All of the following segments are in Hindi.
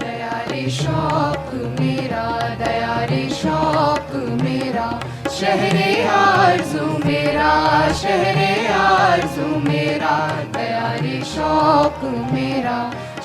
दया रे शौक मेरा, दया रे शौक मेरा, शहरे आरज़ू मेरा, शहरे आरज़ू मेरा, दया रे शौक मेरा,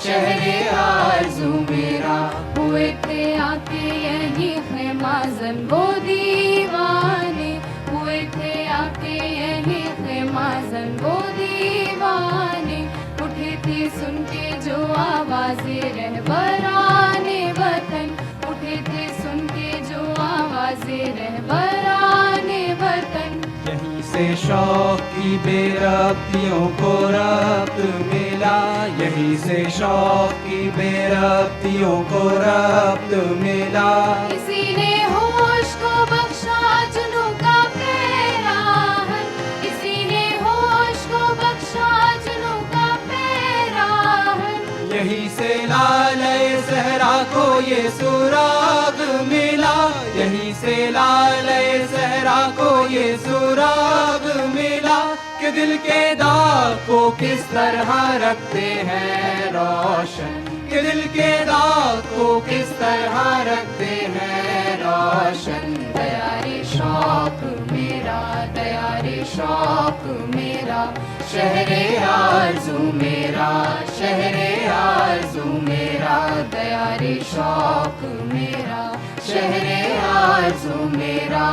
शहरे आरज़ू मेरा। हुए थे आके यही ख़ैमाज़न वो दीवाने, हुए थे आके यही ख़ैमाज़न वो दीवाने, उठे थे सुन के जो आवाज़े रहबराने वतन, उठे थे सुन के जो आवाज़े रहबराने वतन। यहीं से शौक की बेरब्तियों को रब्त मिला, यहीं से शौक की बेरब्तियों को रब्त मिला। किसी ने होश को बख्शा जुनून का पैराहन, किसी ने होश को बख्शा जुनून का पैराहन। यहीं से लाले सहरा को ये सुराग मिला, यहीं से लाले सहरा को ये सुराग मिला, कि दिल के दाग को किस तरह रखते हैं रोशन, कि दिल के दाग को किस तरह रखते हैं रोशन। दया रे शौक मेरा, दया रे शौक मेरा, शहरे आरज़ू मेरा, शहरे आरज़ू मेरा, दया रे शौक मेरा, शहरे आरज़ू मेरा।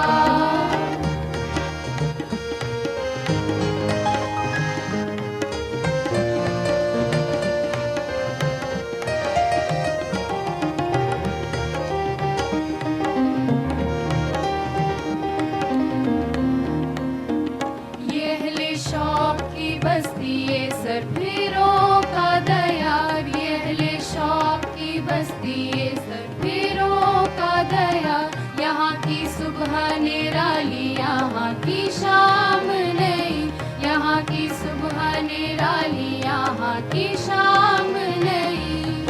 बस्ती ये सरफिरों का दयार, ये अहले शौक की बस्ती ये सरफिरों का दयार। यहाँ की सुबह निराली, यहाँ की शाम नई, यहाँ की सुबह निराली, यहाँ की शाम नई।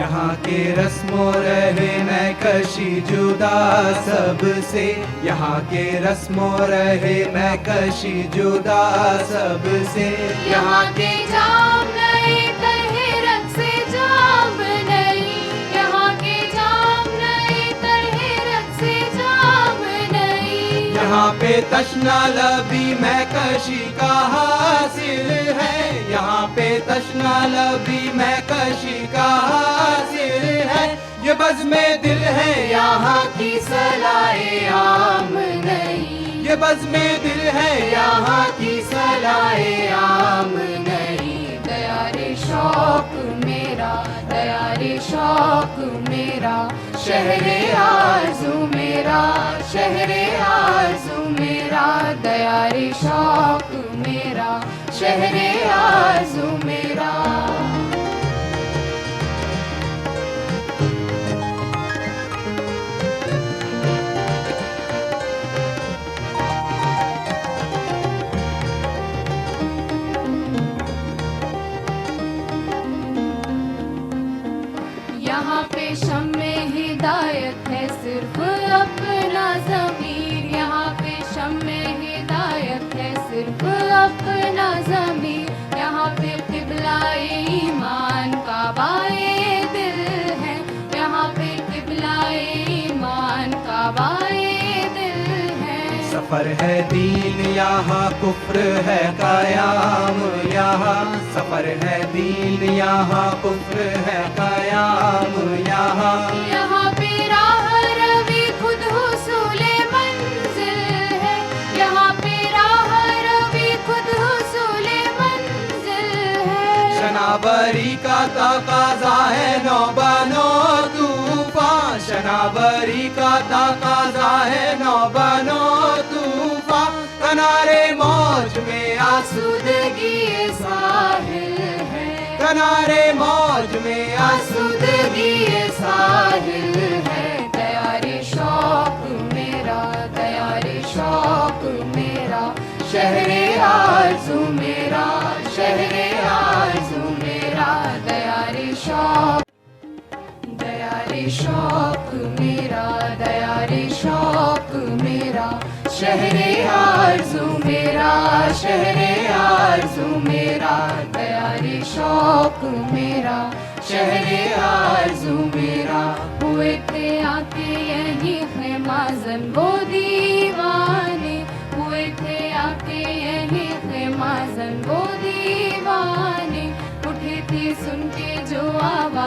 यहाँ के रस्मो रहे मैं कशी जुदा सबसे, यहाँ के रस्मो रहे मैं कशी जुदा सबसे। यहाँ के जाम नए तरह रंग से जाम नई, यहाँ के जाम नए तरह रंग से जाम नई। यहाँ पे तशना लबी मैं कशी का हासिल है, यहाँ पे तशना लबी मैं कशी का हासिल है। ये बज़्म दिल है यहाँ की सलाए आम नहीं, ये बज़्म दिल है यहाँ की सलाए आम नहीं। दया रे शौक मेरा, दया रे शौक मेरा, शहरे आरज़ू मेरा, शहरे आरज़ू मेरा, दया रे शौक मेरा, शहरे आरज़ू मेरा। यहाँ पे शम्मे हिदायत है सिर्फ अपना ज़मीर, यहाँ पे शम्मे हिदायत है सिर्फ अपना ज़मीर। यहाँ पे क़िबला-ए ईमान काबा-ए दिल है, यहाँ पे क़िबला-ए ईमान काबा-ए दिल है। सफर है दीन यहाँ कुफ्र है कायाम, यहाँ सफर है दीन यहाँ कुफ्र है कायाम यहाँ। यहाँ पे राह रवी खुद हुसूले मंजिल है, यहाँ पे राह रवी खुद हुसूले मंजिल है। शनावरी का तकाज़ा है नौबनो तूफान, शनावरी का तकाज़ा है नौबनो तूफान। किनारे मौज में आसूदगी साहिल है, किनारे मौज में आसूदगी साहिल है। दया रे शौक मेरा, दया रे शौक मेरा, शहरे आरज़ू मेरा, शहरे आरज़ू मेरा, दया रे शौक, दया रे शौक मेरा, दया रे शौक मेरा, शहरे आरज़ू मेरा, शहरे आरज़ू मेरा, दया रे शौक मेरा, शहरे आरज़ू मेरा।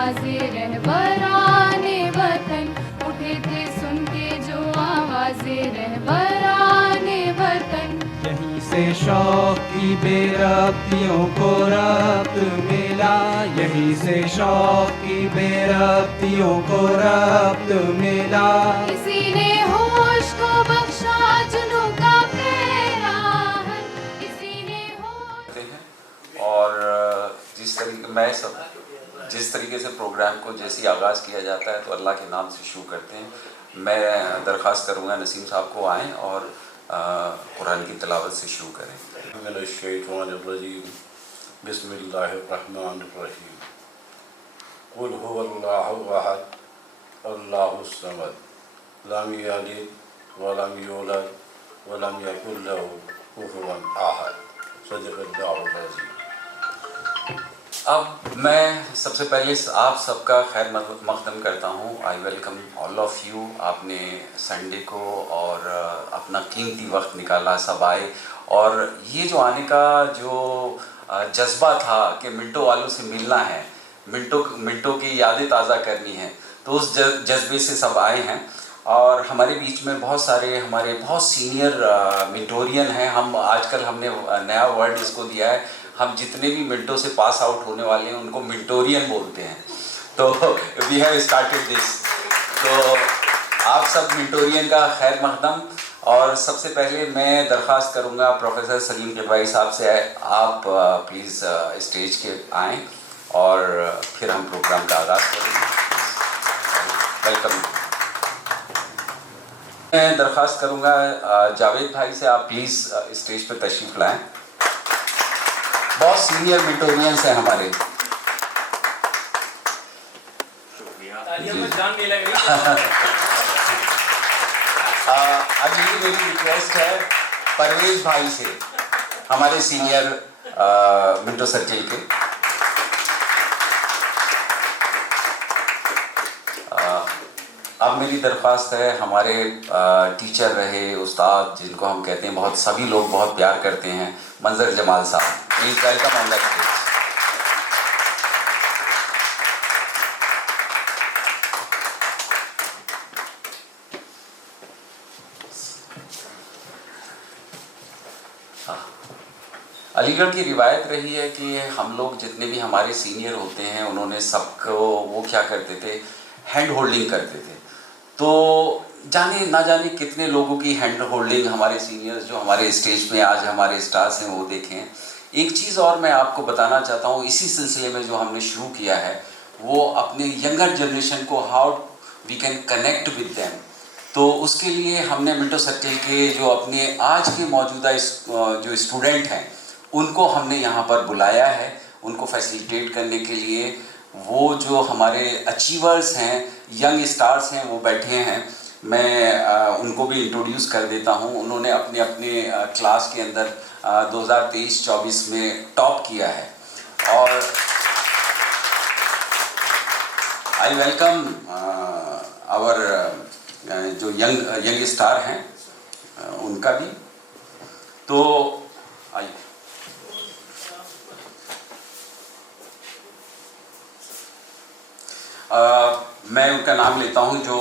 आवाज़े रहबराने वतन, उठे थे सुन के जो आवाज़े रहबराने वतन। यहीं से शौक की बेरब्तियों को रब्त मिला, यहीं से शौक की बेरब्तियों को रब्त मिला। किसी ने होश को बख्शा जुनून का पैराहन, किसी ने होश। और जिस तरीके से प्रोग्राम को जैसे आगाज़ किया जाता है तो अल्लाह के नाम से शुरू करते हैं। मैं दरख्वास्त करूँगा नसीम साहब को आएँ और कुरान की तिलावत से शुरू करें। मिनश्शैतानिर्रजीम, बिस्मिल्लाहिर्रहमानिर्रहीम। कुल हुवल्लाहु अहद, अल्लाहुस समद, लम यलिद वलम यूलद वलम यकुल लहू कुफुवन अहद। सदक़ल्लाहुल अज़ीम। अब मैं सबसे पहले आप सबका खैर मक़दम करता हूँ। आई वेलकम ऑल ऑफ़ यू। आपने संडे को और अपना कीमती वक्त निकाला, सब आए, और ये जो आने का जो जज्बा था कि मिंटो वालों से मिलना है, मिंटो की यादें ताज़ा करनी है, तो उस जज्बे से सब आए हैं। और हमारे बीच में बहुत सारे हमारे बहुत सीनियर मिंटोरियन हैं। हम आजकल हमने नया वर्ड इसको दिया है, हम जितने भी मिंटो से पास आउट होने वाले हैं उनको मिंटोरियन बोलते हैं। तो वी हैव स्टार्टेड दिस। तो आप सब मिंटोरियन का खैर मक़दम। और सबसे पहले मैं दरख्वास्त करूंगा प्रोफेसर सलीम किरवाई साहब से, आप प्लीज़ स्टेज के आएँ और फिर हम प्रोग्राम का आगाज़ करेंगे। वेलकम। मैं दरख्वास्त करूंगा जावेद भाई से, आप प्लीज़ स्टेज पर तशरीफ़ लाएँ। बहुत सीनियर मिंटोरियंस हैं हमारे। अगली मेरी रिक्वेस्ट है परवेज भाई से, हमारे सीनियर मिंटो सर्किल के। अब मेरी दरख्वास्त है हमारे टीचर रहे, उस्ताद जिनको हम कहते हैं, बहुत सभी लोग बहुत प्यार करते हैं, मंजर जमाल साहब, please welcome on the stage. Aligarh की रिवायत रही है कि हम लोग जितने भी हमारे सीनियर होते हैं उन्होंने सबको वो क्या करते थे, हैंड होल्डिंग करते थे। तो जाने ना जाने कितने लोगों की हैंड होल्डिंग हमारे सीनियर्स जो हमारे स्टेज में आज हमारे स्टार्स हैं वो देखें। एक चीज़ और मैं आपको बताना चाहता हूँ, इसी सिलसिले में जो हमने शुरू किया है वो अपने यंगर जनरेशन को how we can connect with them. तो उसके लिए हमने मिंटो सर्किल के जो अपने आज के मौजूदा जो स्टूडेंट हैं उनको हमने यहाँ पर बुलाया है, उनको फैसिलिटेट करने के लिए। वो जो हमारे अचीवर्स हैं, यंग स्टार्स हैं, वो बैठे हैं। मैं उनको भी इंट्रोड्यूस कर देता हूँ। उन्होंने अपने अपने क्लास के अंदर 2023-24 में टॉप किया है। और आई वेलकम आवर जो यंग स्टार हैं उनका भी। तो आइए, मैं उनका नाम लेता हूं जो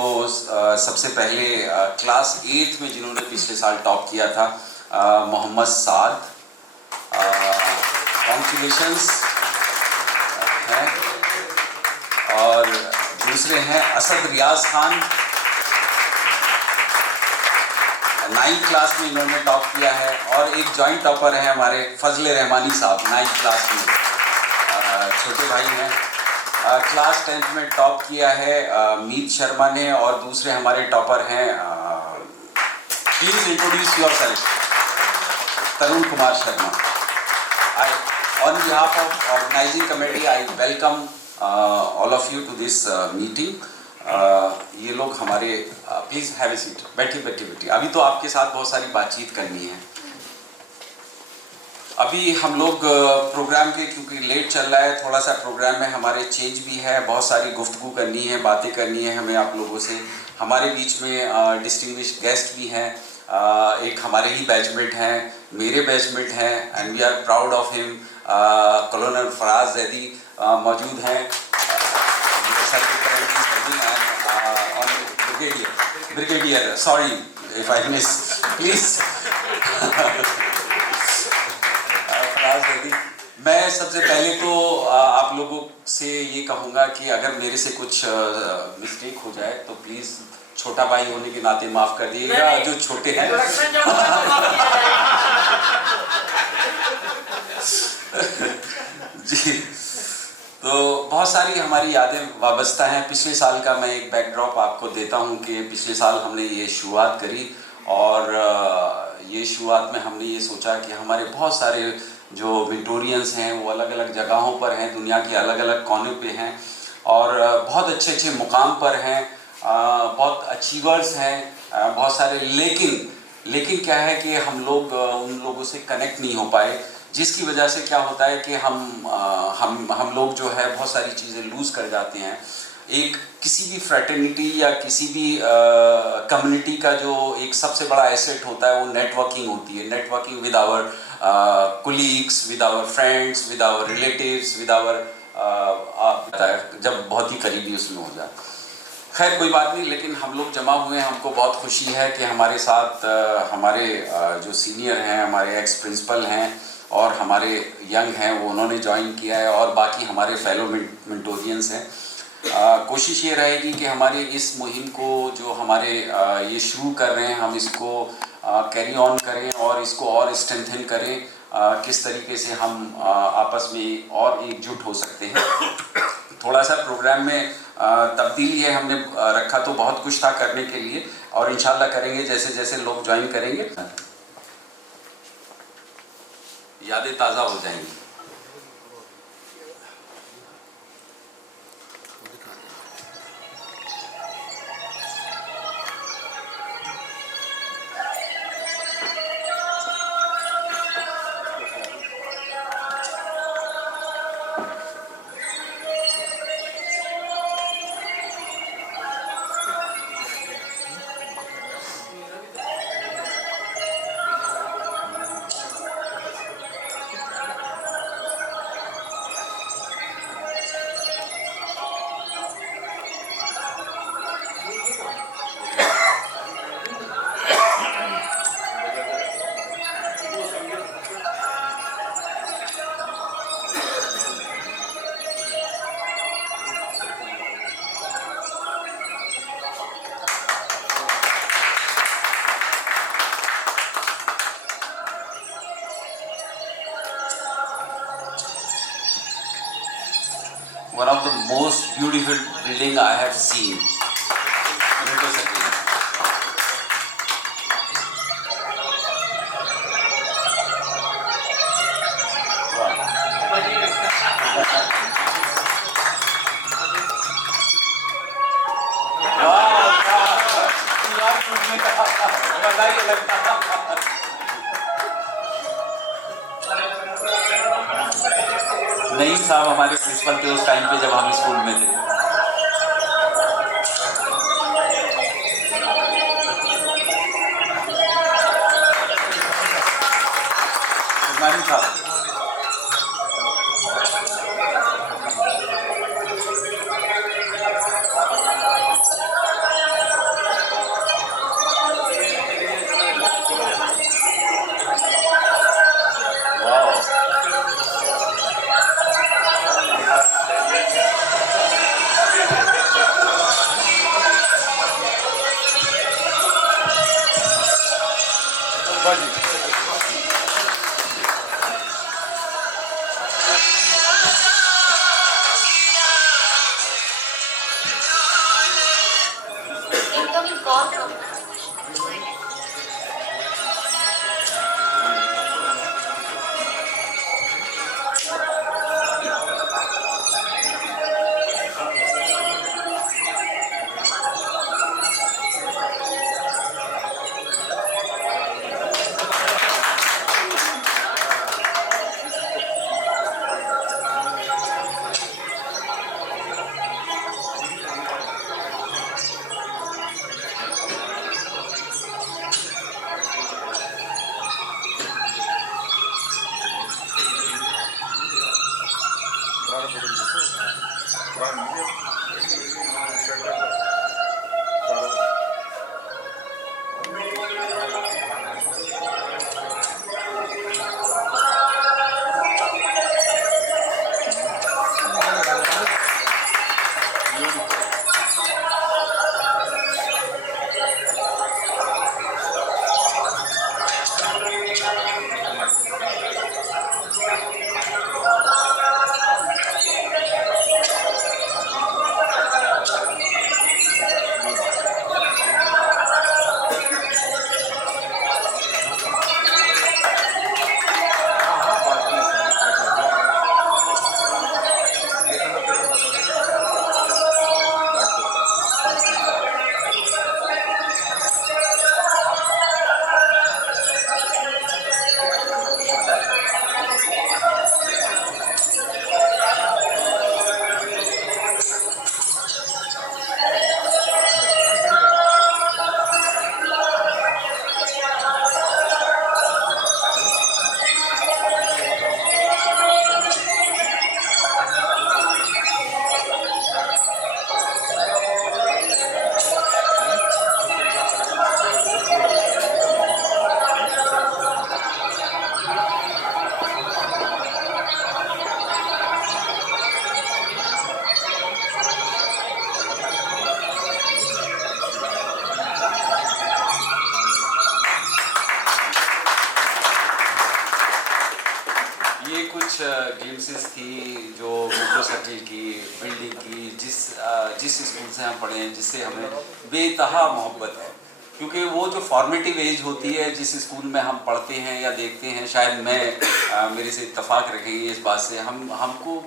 सबसे पहले क्लास 8 में जिन्होंने पिछले साल टॉप किया था, मोहम्मद साद, कॉन्ग्रेचुलेशंस हैं। और दूसरे हैं असद रियाज खान, 9th क्लास में इन्होंने टॉप किया है। और एक जॉइंट टॉपर है हमारे फजले रहमानी साहब, 9th क्लास में, छोटे भाई हैं। क्लास 10th में टॉप किया है मीत शर्मा ने। और दूसरे हमारे टॉपर हैं, please introduce yourself, Tarun Kumar Sharma. On behalf of organising committee I welcome all of you to this meeting. ये लोग हमारे, प्लीज हैव ए सीट, बैठिए। अभी तो आपके साथ बहुत सारी बातचीत करनी है। अभी हम लोग प्रोग्राम के, क्योंकि लेट चल रहा है थोड़ा सा, प्रोग्राम में हमारे चेंज भी है, बहुत सारी गुफ्तगू करनी है, बातें करनी है हमें आप लोगों से। हमारे बीच में डिस्टिंग्विश्ड गेस्ट भी हैं, एक हमारे ही बैचमेट हैं, मेरे बैचमेट हैं, and we are proud of him. Colonel Faraz Zaidi मौजूद हैं। Brigadier, sorry if I miss, please. मैं सबसे पहले तो आप लोगों से ये कहूँगा कि अगर मेरे से कुछ मिस्टेक हो जाए तो प्लीज़ छोटा भाई होने के नाते माफ़ कर दिएगा, जो छोटे हैं। जी, तो बहुत सारी हमारी यादें वाबस्ता हैं। पिछले साल का मैं एक बैकड्रॉप आपको देता हूँ कि पिछले साल हमने ये शुरुआत करी और ये शुरुआत में हमने ये सोचा कि हमारे बहुत सारे जो विक्टोरियंस हैं वो अलग अलग जगहों पर हैं, दुनिया के अलग अलग कोने पे हैं और बहुत अच्छे अच्छे मुकाम पर हैं, बहुत अचीवर्स हैं, बहुत सारे, लेकिन क्या है कि हम लोग उन लोगों से कनेक्ट नहीं हो पाए, जिसकी वजह से क्या होता है कि हम लोग जो है बहुत सारी चीज़ें लूज़ कर जाते हैं। एक किसी भी फ्रेटर्निटी या किसी भी कम्युनिटी का जो एक सबसे बड़ा एसेट होता है वो नेटवर्किंग होती है। Networking with our colleagues, with our friends, with our relatives, with our जब बहुत ही करीबी उसमें हो जाए। खैर कोई बात नहीं, लेकिन हम लोग जमा हुए हैं, हमको बहुत खुशी है कि हमारे साथ हमारे जो सीनियर हैं, हमारे एक्स प्रिंसिपल हैं और हमारे यंग हैं वो उन्होंने ज्वाइन किया है और बाकी हमारे फेलो मेंटोरियंस हैं। कोशिश ये रहेगी कि हमारे इस मुहिम को जो हमारे ये शुरू कर रहे हैं हम इसको कैरी ऑन करें और इसको और स्ट्रेंथन करें, किस तरीके से हम आपस में और एकजुट हो सकते हैं। थोड़ा सा प्रोग्राम में तब्दीली है, हमने रखा तो बहुत कुछ था करने के लिए और इंशाल्लाह करेंगे जैसे जैसे लोग ज्वाइन करेंगे, यादें ताज़ा हो जाएंगी। One of the most beautiful building I have seen. नहीं साहब हमारे प्रिंसिपल थे उस टाइम पे जब हम स्कूल में थे। साहब ग्लिम्सेस थी जो मेट्रो सर्किल की बिल्डिंग की, जिस स्कूल से हम पढ़े हैं, जिससे हमें बेतहा मोहब्बत है, क्योंकि वो जो फॉर्मेटिव एज होती है जिस स्कूल में हम पढ़ते हैं या देखते हैं, शायद मेरे से इत्तेफाक रखेंगे इस बात से, हमको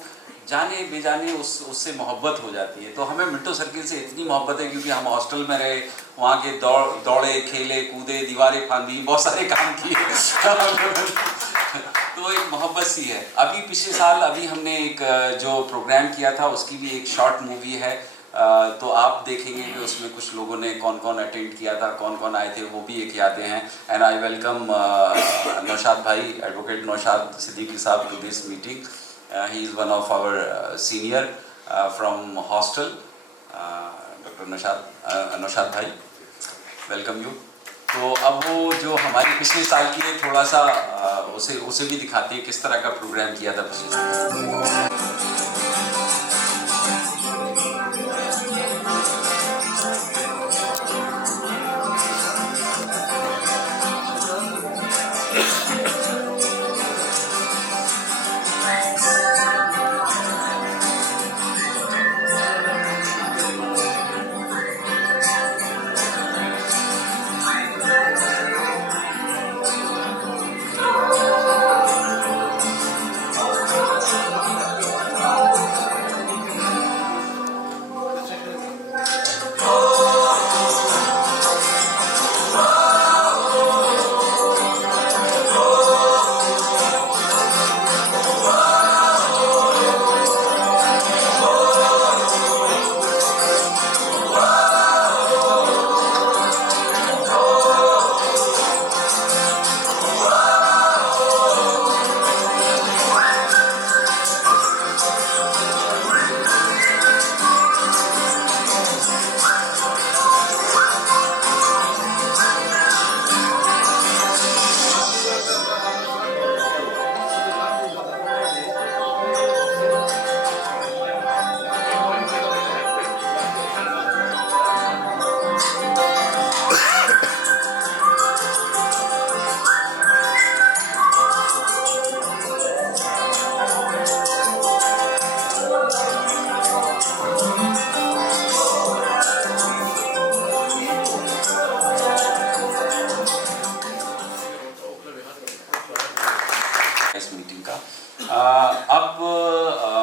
जाने बेजाने उससे मोहब्बत हो जाती है। तो हमें मिंटो सर्किल से इतनी मोहब्बत है क्योंकि हम हॉस्टल में रहे, वहाँ के दौड़े खेले कूदे, दीवारें फांदी, बहुत सारे काम किए तो एक मोहब्बत सी है। अभी पिछले साल हमने एक जो प्रोग्राम किया था उसकी भी एक शॉर्ट मूवी है, तो आप देखेंगे कि उसमें कुछ लोगों ने कौन कौन अटेंड किया था, कौन कौन आए थे, वो भी एक यादें हैं। एंड आई वेलकम नौशाद भाई, एडवोकेट नौशाद सिद्दीकी साहब to this meeting. He is one of our senior from hostel. Doctor Naushad भाई, वेलकम यू। तो अब वो जो हमारी पिछले साल की है, थोड़ा सा उसे भी दिखाते हैं किस तरह का प्रोग्राम किया था पिछले साल।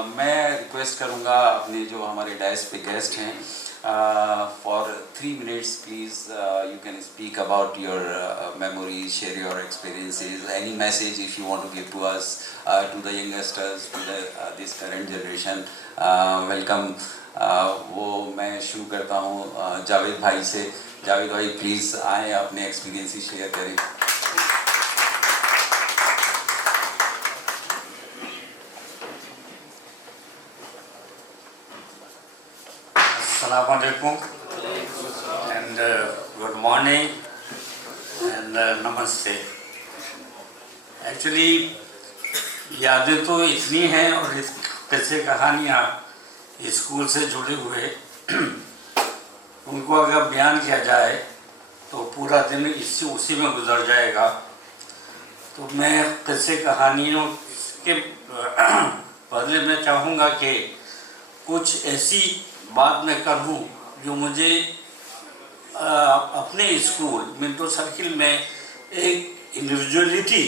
मैं रिक्वेस्ट करूंगा अपने जो हमारे डायस पे गेस्ट हैं, for 3 minutes please you can speak about your memories, share your experiences, any message if you want to give to us, to the youngsters, to this current generation. Welcome. वो मैं शुरू करता हूँ जावेद भाई से। जावेद भाई प्लीज़ आए, अपने एक्सपीरियंसेस शेयर करें। Assalamualaikum and good morning and namaste. Actually यादें तो इतनी हैं और इस किस्से कहानियाँ स्कूल से जुड़े हुए उनको अगर बयान किया जाए तो पूरा दिन इसी उसी में गुजर जाएगा। तो मैं किस्से कहानियों के बदले में चाहूँगा कि कुछ ऐसी बात मैं करूँ जो मुझे अपने स्कूल मिंटो सर्किल में एक इंडिविजुअलिटी,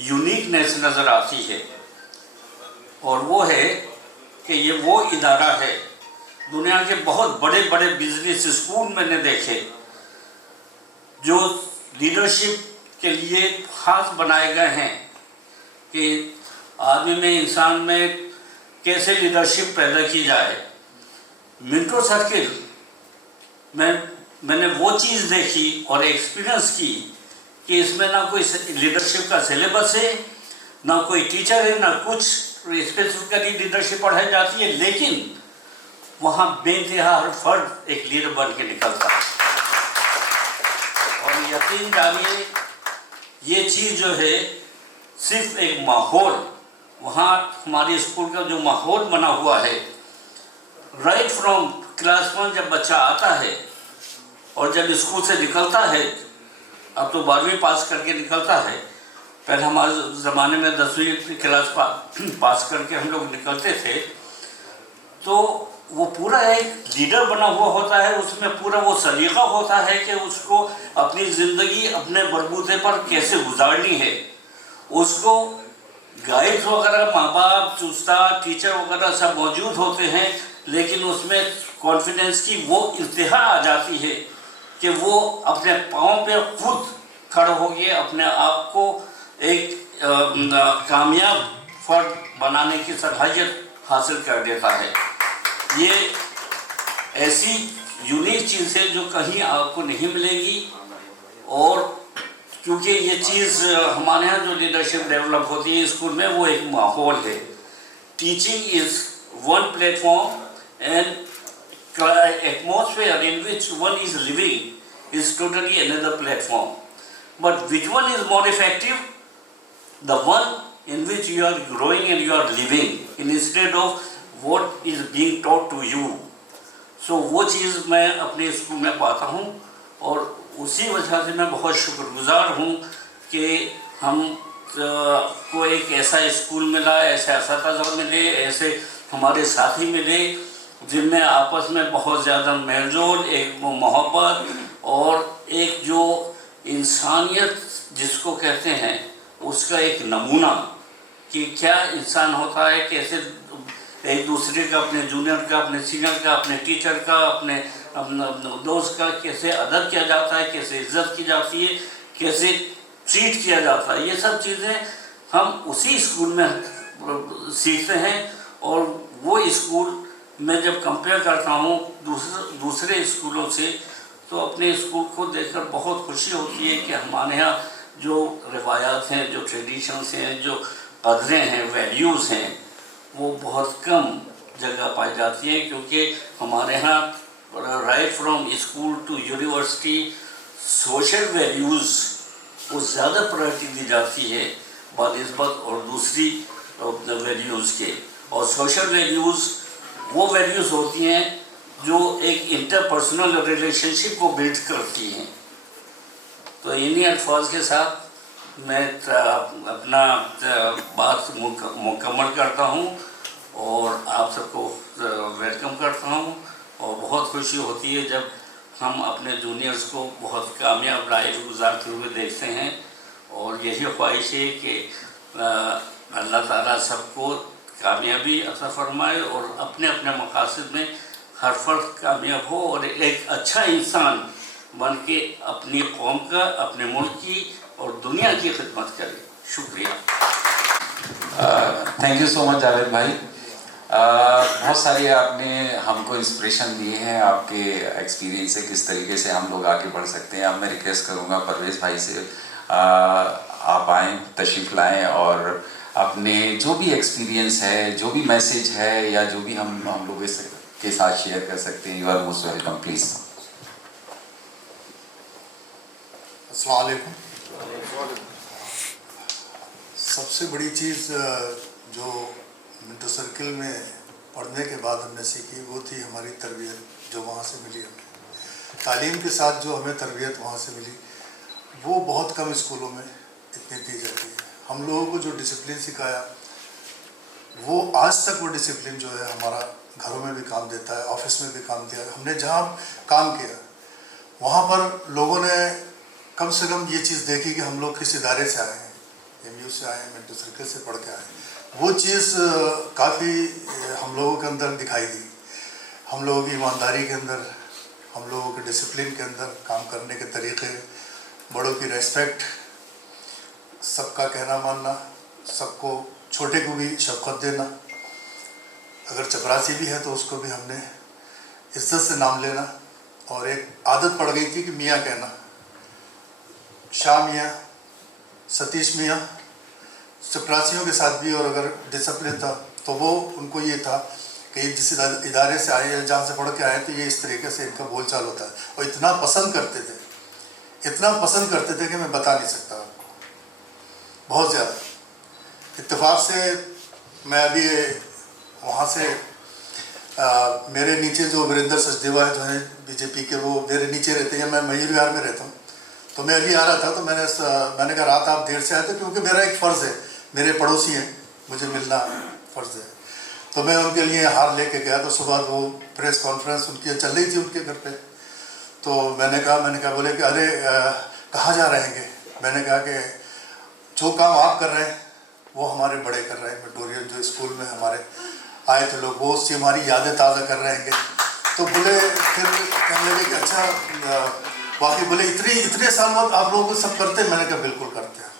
यूनिकनेस नज़र आती है। और वो है कि ये वो इदारा है, दुनिया के बहुत बड़े बड़े बिजनेस स्कूल मैंने देखे जो लीडरशिप के लिए खास बनाए गए हैं कि आदमी में, इंसान में कैसे लीडरशिप पैदा की जाए। मिंटो सर्किल में मैंने वो चीज़ देखी और एक्सपीरियंस की कि इसमें ना कोई लीडरशिप का सिलेबस है, ना कोई टीचर है, ना कुछ स्पेसिफिकली लीडरशिप पढ़ाई जाती है, लेकिन वहाँ बेइंतहा हर फर्द एक लीडर बन के निकलता है। और यकीन जानिए ये चीज़ जो है सिर्फ एक माहौल, वहाँ हमारे स्कूल का जो माहौल बना हुआ है, राइट फ्रॉम क्लास 1 जब बच्चा आता है और जब स्कूल से निकलता है, अब तो 12वीं पास करके निकलता है, पहले हमारे ज़माने में 10वीं क्लास पास करके हम लोग निकलते थे, तो वो पूरा एक लीडर बना हुआ होता है। उसमें पूरा वो सलीका होता है कि उसको अपनी ज़िंदगी अपने बलबूते पर कैसे गुजारनी है। उसको गाइड वगैरह, माँ बाप, उस्ताद, टीचर वगैरह सब मौजूद होते हैं, लेकिन उसमें कॉन्फिडेंस की वो इंतहा आ जाती है कि वो अपने पाँव पे खुद खड़े होकर अपने आप को एक कामयाब फर्द बनाने की सलाहियत हासिल कर देता है। ये ऐसी यूनिक चीज़ है जो कहीं आपको नहीं मिलेगी। और क्योंकि ये चीज़ हमारे यहाँ जो लीडरशिप डेवलप होती है स्कूल में, वो एक माहौल है। Teaching is one platform and atmosphere in which one is living is totally another platform. But which one is more effective? The one in which you are growing and you are living instead of what is being taught to you. So वो चीज़ मैं अपने स्कूल में पाता हूँ और उसी वजह से मैं बहुत शुक्रगुजार हूँ कि हम को एक ऐसा स्कूल मिला, ऐसे असातिज़ा मिले, ऐसे हमारे साथी मिले जिनमें आपस में बहुत ज़्यादा मेलजोल, एक मोहब्बत और एक जो इंसानियत जिसको कहते हैं उसका एक नमूना कि क्या इंसान होता है, कैसे एक दूसरे का, अपने जूनियर का, अपने सीनियर का, अपने टीचर का, अपने दोस्त का कैसे अदब किया जाता है, कैसे इज्जत की जाती है, कैसे ट्रीट किया जाता है। ये सब चीज़ें हम उसी स्कूल में सीखते हैं। और वो स्कूल मैं जब कंपेयर करता हूँ दूसरे स्कूलों से, तो अपने स्कूल को देखकर बहुत खुशी होती है कि हमारे यहाँ जो रिवायात हैं, जो ट्रेडिशंस हैं, जो कदरें हैं, वैल्यूज़ हैं, वो बहुत कम जगह पाई जाती हैं। क्योंकि हमारे यहाँ right from school to university social values को ज़्यादा प्रायोरिटी दी जाती है बनिस्बत और दूसरी वैल्यूज़ के। और सोशल वैल्यूज़ वो वैल्यूज़ होती हैं जो एक इंटरपर्सनल रिलेशनशिप को बिल्ड करती हैं। तो इन्हीं अल्फाज के साथ मैं अपना बात मुकम्मल करता हूँ और आप सबको वेलकम करता हूँ। और बहुत खुशी होती है जब हम अपने जूनियर्स को बहुत कामयाब लाइफ गुजारते हुए देखते हैं। और यही ख्वाहिश है कि अल्लाह ताला सबको कामयाबी अता फरमाए और अपने अपने मकासद में हर फर्द कामयाब हो और एक अच्छा इंसान बन के अपनी कौम का, अपने मुल्क की और दुनिया की खिदमत करे। शुक्रिया। Thank you so much Javed भाई। बहुत सारी आपने हमको इंस्पिरेशन दी है आपके एक्सपीरियंस से, किस तरीके से हम लोग आगे बढ़ सकते हैं। अब मैं रिक्वेस्ट करूँगा परवेज़ भाई से आप आएँ, तशरीफ़ लाएँ और अपने जो भी एक्सपीरियंस है, जो भी मैसेज है या जो भी हम लोगों के साथ शेयर कर सकते हैं। You are most welcome, please. अस्सलाम वालेकुम। सबसे बड़ी चीज़ जो मिंटो सर्किल में पढ़ने के बाद हमने सीखी वो थी हमारी तरबियत। जो वहाँ से मिली हमें। तालीम के साथ जो हमें तरबियत वहाँ से मिली वो बहुत कम स्कूलों में इतनी दी जाती है। हम लोगों को जो डिसिप्लिन सिखाया वो आज तक वो डिसिप्लिन जो है हमारा घरों में भी काम देता है, ऑफिस में भी काम दिया है। हमने जहाँ काम किया वहाँ पर लोगों ने कम से कम ये चीज़ देखी कि हम लोग किस इदारे से आए हैं, MU से आए हैं, मेंटल सर्कल से पढ़ के आए हैं। वो चीज़ काफ़ी हम लोगों के अंदर दिखाई दी। हम लोगों की ईमानदारी के अंदर, हम लोगों के डिसिप्लिन के अंदर, काम करने के तरीक़े, बड़ों की रेस्पेक्ट, सबका कहना मानना, सबको छोटे को भी शफ़क़त देना, अगर चपरासी भी है तो उसको भी हमने इज्जत से नाम लेना। और एक आदत पड़ गई थी कि मियाँ कहना, शाह मियाँ, सतीश मियाँ, चपरासियों के साथ भी। और अगर डिसिप्लिन था तो वो उनको ये था कि जिस इदारे से आए या जहाँ से पढ़ के आए तो ये इस तरीके से इनका बोलचाल होता है। और इतना पसंद करते थे, इतना पसंद करते थे कि मैं बता नहीं सकता आपको, बहुत ज़्यादा। इत्तेफाक से मैं अभी वहाँ से मेरे नीचे जो वीरेंद्र सचदेवा जो है BJP के, वो मेरे नीचे रहते हैं। मैं मयूर विहार में रहता हूँ। तो मैं अभी आ रहा था तो मैंने कहा रात आप देर से आए थे, क्योंकि मेरा एक फ़र्ज़ है, मेरे पड़ोसी हैं, मुझे मिलना फ़र्ज़ है। तो मैं उनके लिए हार लेके गया। तो सुबह वो प्रेस कॉन्फ्रेंस उनकी चल रही थी उनके घर पे। तो मैंने कहा बोले कि अरे कहाँ जा रहेंगे? मैंने कहा कि जो काम आप कर रहे हैं वो हमारे बड़े कर रहे हैं, मेटोरियल जो स्कूल में हमारे आए थे लोग, वो उससे हमारी यादें ताज़ा कर रहे हैं। तो बोले, फिर कहने लगे कि अच्छा बाकी बोले इतने साल बाद आप लोग सब करते हैं? मैंने कहा बिल्कुल करते हैं।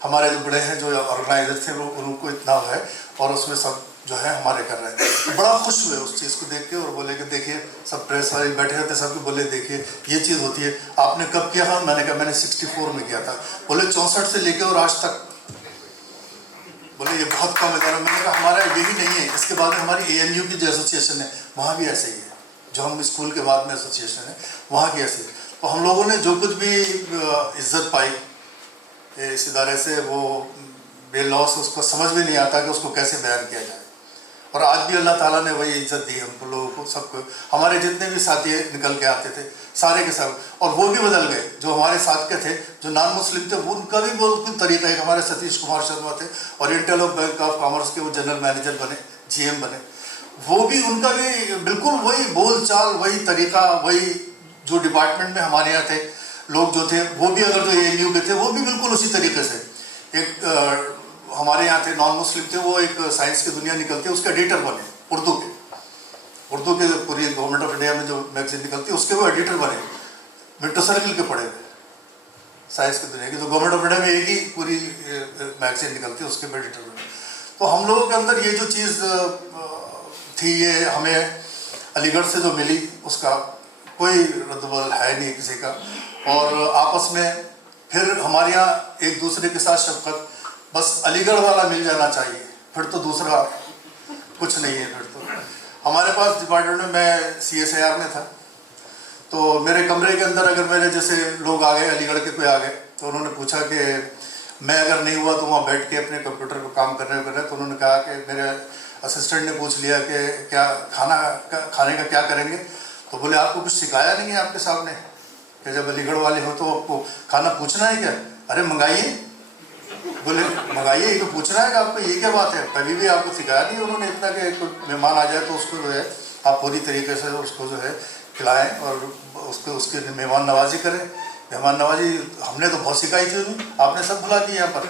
हमारे जो बड़े हैं, जो ऑर्गेनाइजर थे, वो उनको इतना है और उसमें सब जो है हमारे कर रहे हैं। तो बड़ा खुश हुए उस चीज़ को देख के और बोले कि देखिए, सब प्रेस वाले बैठे रहते, सबको बोले देखिए ये चीज़ होती है। आपने कब किया था? मैंने कहा मैंने 64 में किया था। बोले 64 से लेके और आज तक? बोले ये बहुत कम है। मैंने कहा हमारा यही नहीं है, इसके बाद में हमारी ANU की जो एसोसिएशन है वहाँ भी ऐसे ही है, जो हम स्कूल के बाद में एसोसिएशन है वहाँ की ऐसे। तो हम लोगों ने जो कुछ भी इज्जत पाई इस इदारे से, वो बेलौस उसको समझ में नहीं आता कि उसको कैसे बयान किया जाए। और आज भी अल्लाह ताला ने वही इज्जत दी हम लोगों को, सबको। हमारे जितने भी साथी निकल के आते थे सारे के सब, और वो भी बदल गए। जो हमारे साथ के थे, जो नॉन मुस्लिम थे, वो उनका भी बहुत तरीका है। हमारे सतीश कुमार शर्मा थे, oriental of bank of commerce के वो जनरल मैनेजर बने, GM बने। वो भी, उनका भी बिल्कुल वही बोल चाल, वही तरीका, वही जो डिपार्टमेंट में हमारे यहाँ थे लोग जो थे, वो भी अगर जो ANU के थे वो भी बिल्कुल उसी तरीके से। एक हमारे यहाँ थे नॉन मुस्लिम थे, वो एक साइंस की दुनिया निकलती है, उसके एडिटर बने, उर्दू के पूरी गवर्नमेंट ऑफ इंडिया में जो मैगजीन निकलती है उसके वो एडिटर बने। मेंटल सर्कल के पढ़े हुए साइंस की दुनिया की, तो गवर्नमेंट ऑफ इंडिया में एक ही पूरी मैगजीन निकलती है, उसके भी एडिटर बने। तो हम लोगों के अंदर ये जो चीज़ थी, ये हमें अलीगढ़ से जो मिली, उसका कोई रद्द-बदल है नहीं किसी का। और आपस में फिर हमारे यहाँ एक दूसरे के साथ शफकत, बस अलीगढ़ वाला मिल जाना चाहिए, फिर तो दूसरा कुछ नहीं है। फिर तो हमारे पास डिपार्टमेंट में, मैं CSIR में था, तो मेरे कमरे के अंदर अगर मेरे जैसे लोग आ गए, अलीगढ़ के कोई आ गए, तो उन्होंने पूछा कि मैं अगर नहीं हुआ तो वहाँ बैठ के अपने कंप्यूटर पर काम कर रहे तो उन्होंने कहा कि मेरे असिस्टेंट ने पूछ लिया कि क्या खाने का क्या करेंगे? तो बोले आपको कुछ सिखाया नहीं है आपके सामने कि जब अलीगढ़ वाले हो तो आपको खाना पूछना है क्या? अरे मंगाइए। बोले मंगाइए, ये तो पूछना है कि आपको, ये क्या बात है? कभी भी आपको सिखाया नहीं उन्होंने इतना कि कोई मेहमान आ जाए तो उसको जो है आप पूरी तरीके से उसको जो है खिलाएं और उसके मेहमान नवाजी करें। मेहमान नवाजी हमने तो बहुत सिखाई थी उन्हें, आपने सब भुला दी यहाँ पर।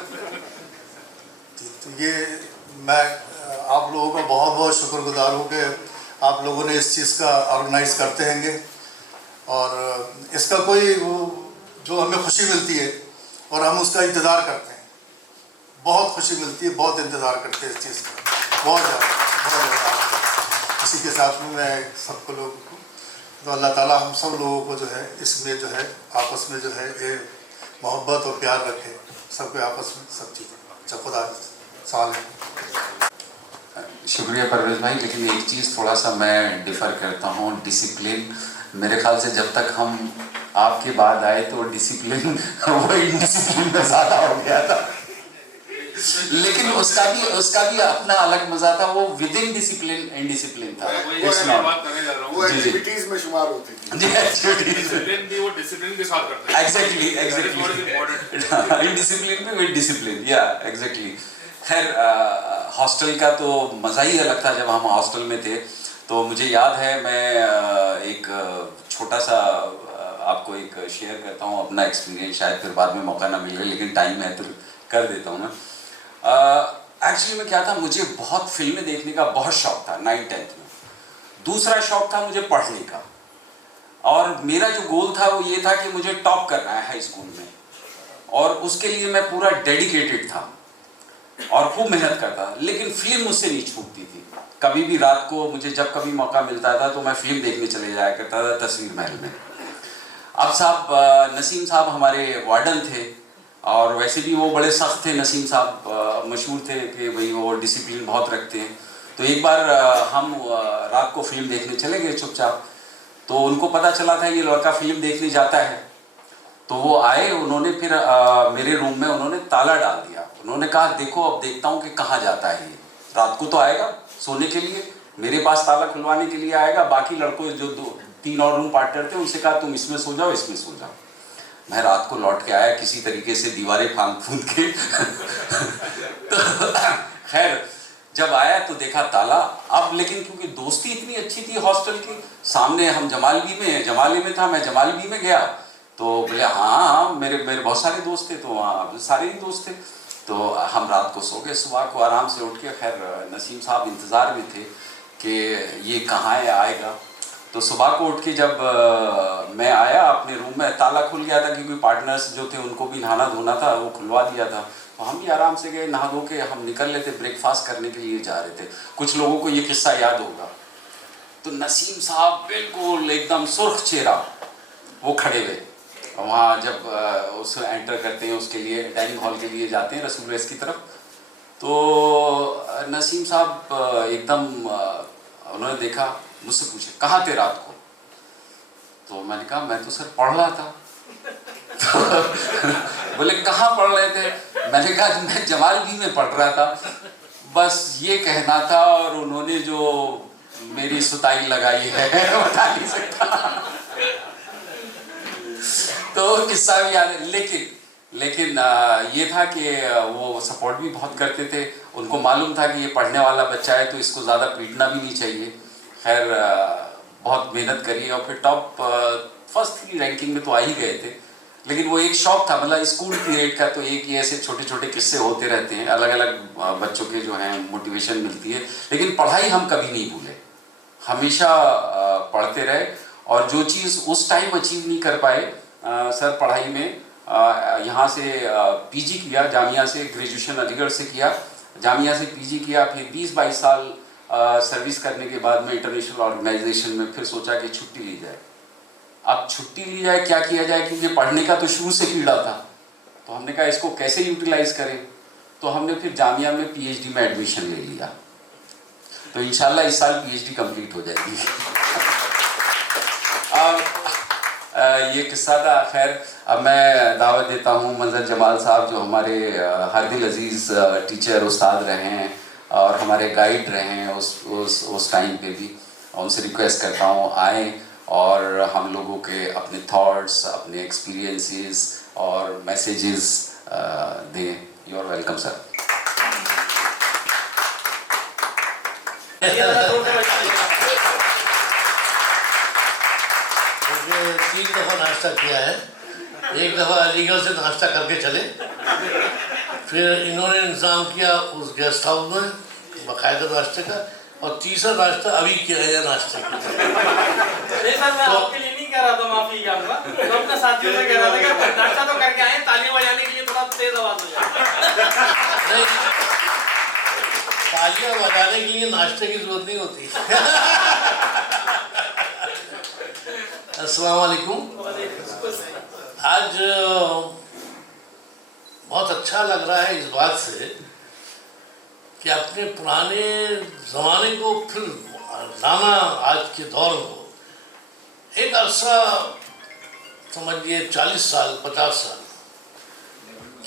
तो ये मैं आप लोगों का बहुत बहुत शुक्रगुजार हूँ कि आप लोगों ने इस चीज़ का ऑर्गेनाइज करते हैंगे, और इसका कोई जो हमें खुशी मिलती है और हम उसका इंतज़ार करते हैं, बहुत खुशी मिलती है, बहुत इंतज़ार करते हैं इस चीज़ का, बहुत ज़्यादा। इसी के साथ में मैं सबको लोग तो अल्लाह ताला हम सब लोगों को जो है इसमें जो है आपस में जो है ये मोहब्बत और प्यार रखे, सबके आपस में सब चीज़ें। खुदा सवाल है। शुक्रिया परवेज़ भाई, लेकिन एक चीज़ थोड़ा सा मैं डिफ़र करता हूँ। डिसिप्लिन, मेरे ख्याल से जब तक हम आपके बाद आए तो डिसिप्लिन वो इनडिसिप्लिन में ज़्यादा हो गया था। लेकिन उसका भी अपना अलग मजा था। वो विद इन डिसिप्लिन इनडिसिप्लिन था। इट्स नॉट वो एक्टिविटीज में शुमार होती थी। डिसिप्लिन भी वो डिसिप्लिन के साथ करते हैं। एग्जैक्टली इनडिसिप्लिन में विद डिसिप्लिन, या एग्जैक्टली। खैर हॉस्टल का तो मज़ा ही अलग था। जब हम हॉस्टल में थे तो मुझे याद है, मैं एक छोटा सा आपको एक शेयर करता हूँ अपना एक्सपीरियंस। शायद फिर बाद में मौका ना मिले, लेकिन टाइम है तो कर देता हूँ ना। एक्चुअली में क्या था, मुझे बहुत फिल्में देखने का बहुत शौक था 9th-10th में। दूसरा शौक था मुझे पढ़ने का, और मेरा जो गोल था वो ये था कि मुझे टॉप करना है हाई स्कूल में, और उसके लिए मैं पूरा डेडिकेटेड था और खूब मेहनत करता था। लेकिन फिल्म मुझसे नहीं छूटती थी। कभी भी रात को मुझे जब कभी मौका मिलता था तो मैं फिल्म देखने चले जाया करता था तस्वीर महल में। अब साहब नसीम साहब हमारे वार्डन थे, और वैसे भी वो बड़े सख्त थे। नसीम साहब मशहूर थे कि भाई वो डिसिप्लिन बहुत रखते हैं। तो एक बार हम रात को फिल्म देखने चले गए चुपचाप। तो उनको पता चला था ये लड़का फिल्म देखने जाता है, तो वो आए। उन्होंने फिर मेरे रूम में उन्होंने ताला डाल दिया। उन्होंने कहा देखो अब देखता हूँ कि कहाँ जाता है ये। रात को तो आएगा सोने के लिए, मेरे पास ताला खुलवाने के लिए आएगा। बाकी लड़कों जो 2-3 और रूम पार्टनर थे उनसे कहा तुम इसमें सो जाओ, इसमें सो जाओ। मैं रात को लौट के आया किसी तरीके से दीवारें फांद के तो खैर जब आया तो देखा ताला। अब लेकिन क्योंकि दोस्ती इतनी अच्छी थी हॉस्टल की, सामने हम जमाले में था, मैं जमालबी में गया तो बोले हाँ मेरे बहुत सारे दोस्त थे, तो वहाँ सारे ही दोस्त थे। तो हम रात को सो गए। सुबह को आराम से उठ के, खैर नसीम साहब इंतज़ार में थे कि ये कहाँ है आएगा। तो सुबह को उठ के जब मैं आया अपने रूम में, ताला खुल गया था क्योंकि पार्टनर्स जो थे उनको भी नहाना धोना था, वो खुलवा दिया था। तो हम भी आराम से गए, नहा धो के हम निकल लेते, ब्रेकफास्ट करने के लिए जा रहे थे। कुछ लोगों को ये किस्सा याद होगा। तो नसीम साहब बिल्कुल एकदम सुर्ख चेहरा वो खड़े हुए वहाँ, जब उसे एंटर करते हैं उसके लिए डाइनिंग हॉल के लिए जाते हैं रसूल रेस की तरफ। तो नसीम साहब एकदम उन्होंने देखा, मुझसे पूछे कहाँ थे रात को। तो मैंने कहा मैं तो सर पढ़ रहा था। तो बोले कहाँ पढ़ रहे थे। मैंने कहा मैं जमालबी में पढ़ रहा था, बस ये कहना था। और उन्होंने जो मेरी सुताई लगाई है बता नहीं सकता। तो किस्सा भी याद है। लेकिन ये था कि वो सपोर्ट भी बहुत करते थे। उनको मालूम था कि ये पढ़ने वाला बच्चा है तो इसको ज़्यादा पीटना भी नहीं चाहिए। खैर बहुत मेहनत करी और फिर टॉप फर्स्ट 3 रैंकिंग में तो आ ही गए थे। लेकिन वो एक शौक था, मतलब स्कूल पीरियड का। तो एक ये ऐसे छोटे छोटे किस्से होते रहते हैं, अलग अलग बच्चों के जो हैं मोटिवेशन मिलती है। लेकिन पढ़ाई हम कभी नहीं भूले, हमेशा पढ़ते रहे। और जो चीज़ उस टाइम अचीव नहीं कर पाए सर पढ़ाई में, यहाँ से पीजी किया, जामिया से ग्रेजुएशन अलीगढ़ से किया, जामिया से पीजी किया। फिर 20-22 साल सर्विस करने के बाद में इंटरनेशनल ऑर्गेनाइजेशन में फिर सोचा कि छुट्टी ली जाए। अब छुट्टी ली जाए, क्या किया जाए, क्योंकि पढ़ने का तो शुरू से कीड़ा था। तो हमने कहा इसको कैसे यूटिलाइज करें। तो हमने फिर जामिया में पीएचडी में एडमिशन ले लिया। तो इंशाल्लाह इस साल पीएचडी कंप्लीट हो जाएगी। ये किस्सा था। खैर अब मैं दावत देता हूँ मंजर जमाल साहब, जो हमारे हर दिल अजीज़ टीचर उस्ताद रहे हैं और हमारे गाइड रहे हैं उस टाइम पे भी। उनसे रिक्वेस्ट करता हूँ आएँ और हम लोगों के अपने थॉट्स, अपने एक्सपीरियंसेस और मैसेजेस दें। You are welcome sir. मुझे 3 दफ़ा नाश्ता किया है। एक दफ़ा अलीगढ़ से नाश्ता करके चले, फिर इन्होंने इंतज़ाम किया उस गेस्ट हाउस में बाकायदा नाश्ते का, और तीसरा नाश्ता अभी किया है नाश्ते का। नहीं सर, मैं आपके लिए नहीं कह रहा था, माफी चाहूंगा। तो अपने साथियों से कह रहा था कि नाश्ता तो करके आए, तालियां बजाने के लिए थोड़ा तेज आवाज हो जाए। नहीं, तालियां बजाने के लिए नाश्ते की जरूरत नहीं होती। अस्सलाम वालेकुम। आज बहुत अच्छा लग रहा है इस बात से कि अपने पुराने ज़माने को फिर लाना, आज के दौर को। एक अरसा समझिए 40 साल 50 साल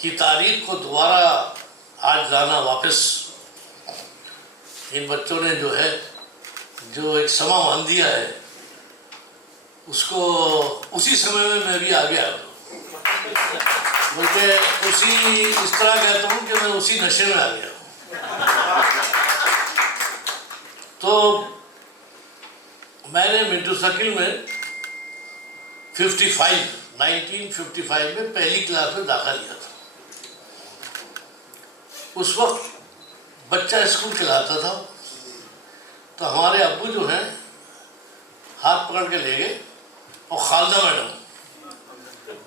की तारीख को दोबारा आज लाना वापस, इन बच्चों ने जो है जो एक समा मान दिया है उसको, उसी समय में मैं भी आ गया, मुझे उसी इस तरह कहता हूँ कि मैं उसी नशे में आ गया। तो मैंने मिंटू सर्किल में 1955 में पहली क्लास में दाखिला लिया था। उस वक्त बच्चा स्कूल चलाता था, तो हमारे अब्बू जो हैं हाथ पकड़ के ले गए और खालदा मैडम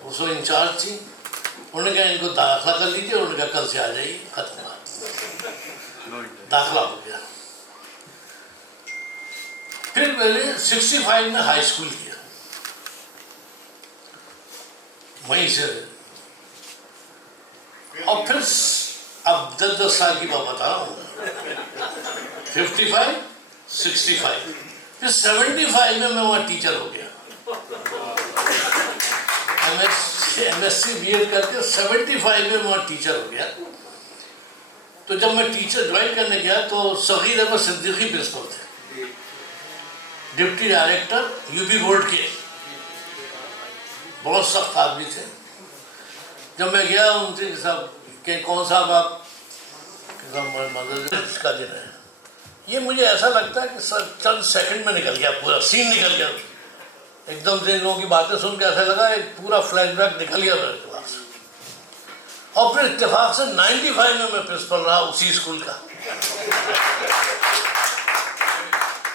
उसको इंचार्ज थी, उन्होंने कहा इनको दाखिला कर लीजिए, उन्होंने कहा कल से आ जाइए, खत्म बात, दाखिला हो गया। फिर मैंने 65 में हाई स्कूल किया, वहीं से, और फिर अब 10 साल की बात बता रहा हूँ, 55, 65, फिर 75 में मैं वहाँ टीचर हो गया, MSc BEd करके 75 में वहाँ टीचर हो गया। तो जब मैं टीचर ज्वाइन करने गया तो सगीर अहमद सिद्दीकी प्रिंसिपल थे, डिप्टी डायरेक्टर यूपी बोर्ड के, बहुत सख्त आदमी थे। जब मैं गया उनसे साहब कि कौन साहब आप इसका दिन है, ये मुझे ऐसा लगता है कि सर चंद सेकंड में निकल गया, पूरा सीन निकल गया, एकदम से इन लोगों की बातें सुन के ऐसा लगा एक पूरा फ्लैशबैक निकल गया मेरे पास। और फिर इत्तेफाक से 95 में मैं प्रिंसिपल रहा उसी स्कूल का।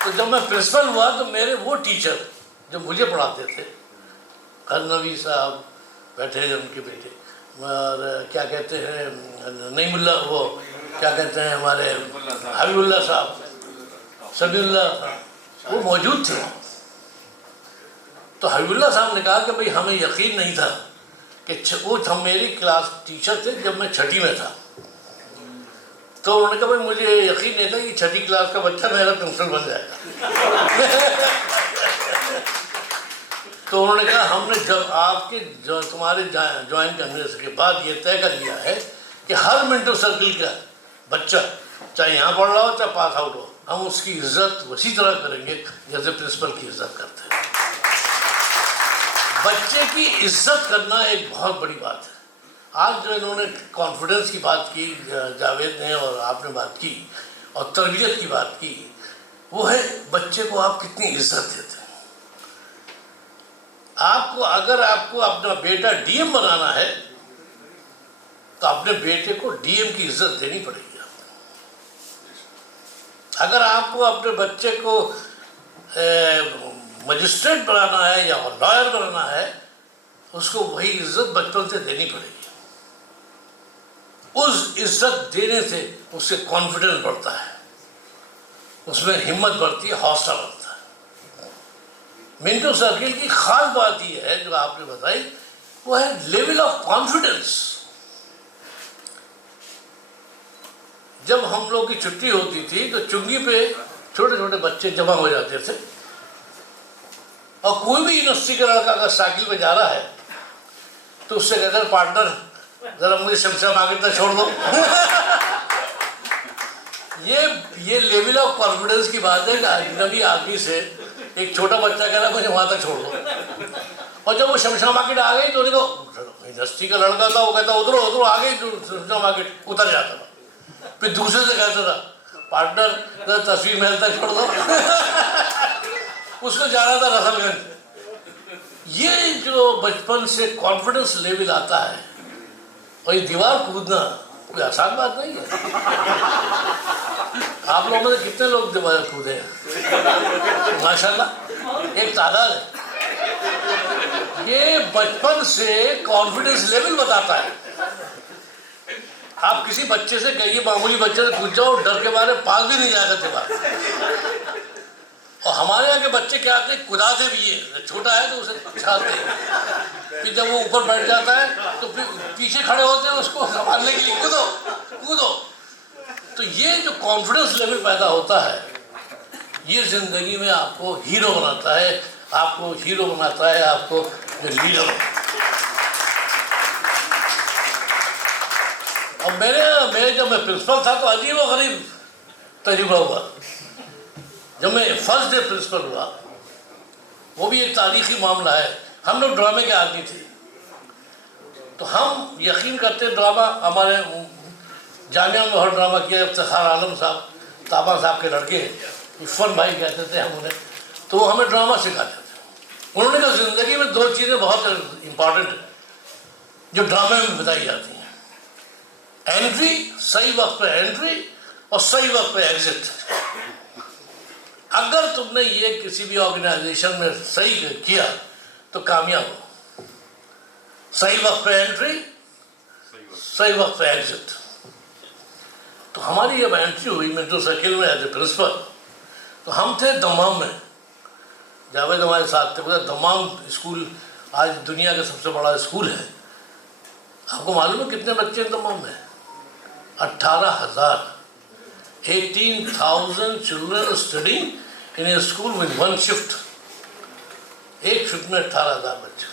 तो जब मैं प्रिंसिपल हुआ तो मेरे वो टीचर जो मुझे पढ़ाते थे, गजनवी साहब बैठे हैं उनके बेटे, और क्या कहते हैं नईमुल्ला, वो क्या कहते हैं हमारे हबीबुल्ला साहब, समीउल्ला, वो मौजूद थे। तो हबीबुल्ला साहब ने कहा कि भाई हमें यकीन नहीं था कि वो हम मेरी क्लास टीचर थे जब मैं 6ठी में था। तो उन्होंने कहा भाई मुझे यकीन नहीं था कि 6ठी क्लास का बच्चा मेरा प्रिंसिपल बन जाएगा। तो उन्होंने कहा हमने जब आपके जो तुम्हारे ज्वाइन करने के बाद ये तय कर लिया है कि हर मिंटो सर्किल का बच्चा चाहे यहाँ पढ़ रहा हो चाहे पास आउट हो, हम उसकी इज्जत उसी तरह करेंगे जैसे प्रिंसिपल की इज्जत करते हैं। बच्चे की इज्जत करना एक बहुत बड़ी बात है। आज जो इन्होंने कॉन्फिडेंस की बात की, जावेद ने और आपने बात की, और तरबियत की बात की, वो है बच्चे को आप कितनी इज्जत देते हैं। आपको अगर आपको अपना बेटा डीएम बनाना है तो अपने बेटे को डीएम की इज्जत देनी पड़ेगी आपको। अगर आपको अपने बच्चे को मजिस्ट्रेट बनाना है या लॉयर बनाना है, उसको वही इज्जत बचपन से देनी पड़ेगी। उस इज्जत देने से उससे कॉन्फिडेंस बढ़ता है, उसमें हिम्मत बढ़ती है, हौसला बढ़ता है। मिंटो सर्किल की खास बात यह है जो आपने बताई, वो है लेवल ऑफ कॉन्फिडेंस। जब हम लोग की छुट्टी होती थी तो चुंगी पे छोटे छोटे बच्चे जमा हो जाते थे, और कोई भी यूनिवर्सिटी का लड़का अगर साइकिल पे जा रहा है तो उससे कहते हैं पार्टनर जरा मुझे शमशा मार्केट तक छोड़ दो। ये लेवल ऑफ कॉन्फिडेंस की बात है कि अजनबी आदमी से एक छोटा बच्चा कह रहा है मुझे वहाँ तक छोड़ दो, और जब वो शमशा मार्केट आ गई तो देखो यूनिवर्सिटी का लड़का था, वो कहता उतरो उतरो, आ गई शमशा मार्केट, उतर जाता था। फिर दूसरे से कहता था पार्टनर जरा तस्वीर महल तक छोड़ दो। उसको जाना था रसलगंज। ये जो बचपन से कॉन्फिडेंस लेवल आता है, और ये दीवार कूदना कोई आसान बात नहीं है। आप लोगों में कितने लोग दीवार कूदे हैं? माशाल्लाह, एक तादाद है। ये बचपन से कॉन्फिडेंस लेवल बताता है। आप किसी बच्चे से कहिए, मामूली बच्चे से पूछ जाओ, डर के मारे पास भी नहीं जाएगा दीवार। और हमारे यहाँ के बच्चे क्या आते हैं, कुदाते भी है, छोटा है तो उसे उछालते हैं, फिर जब वो ऊपर बैठ जाता है तो फिर पीछे खड़े होते हैं उसको संभालने के लिए, कूदो कूदो। तो ये जो कॉन्फिडेंस लेवल पैदा होता है, ये जिंदगी में आपको हीरो बनाता है, आपको हीरो बनाता है, आपको जो लीडर। और मेरे जब मैं प्रिंसिपल था तो अजीब व गरीब तजुर्बा हुआ। जब मैं फर्स्ट डे प्रिंसिपल हुआ, वो भी एक तारीखी मामला है। हम लोग ड्रामे के आदमी थे, तो हम यकीन करते ड्रामा, हमारे जामिया में हर ड्रामा किया। इफ्तिखार आलम साहब, ताबा साहब के लड़के, इरफान भाई कहते थे हम उन्हें, तो वो हमें ड्रामा सिखाते थे। उन्होंने कहा ज़िंदगी में दो चीज़ें बहुत इम्पॉर्टेंट हैं जो ड्रामे में बताई जाती हैं, एंट्री, सही वक्त पे एंट्री, और सही वक्त पे एग्जिट। अगर तुमने ये किसी भी ऑर्गेनाइजेशन में सही किया तो कामयाब हो। सही वक्त पे एंट्री, सही वक्त पे एग्जिट। तो हमारी जब एंट्री हुई मिंटो सर्किल में एज ए प्रिंसिपल, तो हम थे दमाम में, जावेद हमारे साथ थे। बोला दमाम स्कूल आज दुनिया का सबसे बड़ा स्कूल है। आपको मालूम है कितने बच्चे हैं दमाम में? 18,000, 18,000 children studying in A school with one shift. एक शिफ्ट में 18,000 बच्चे।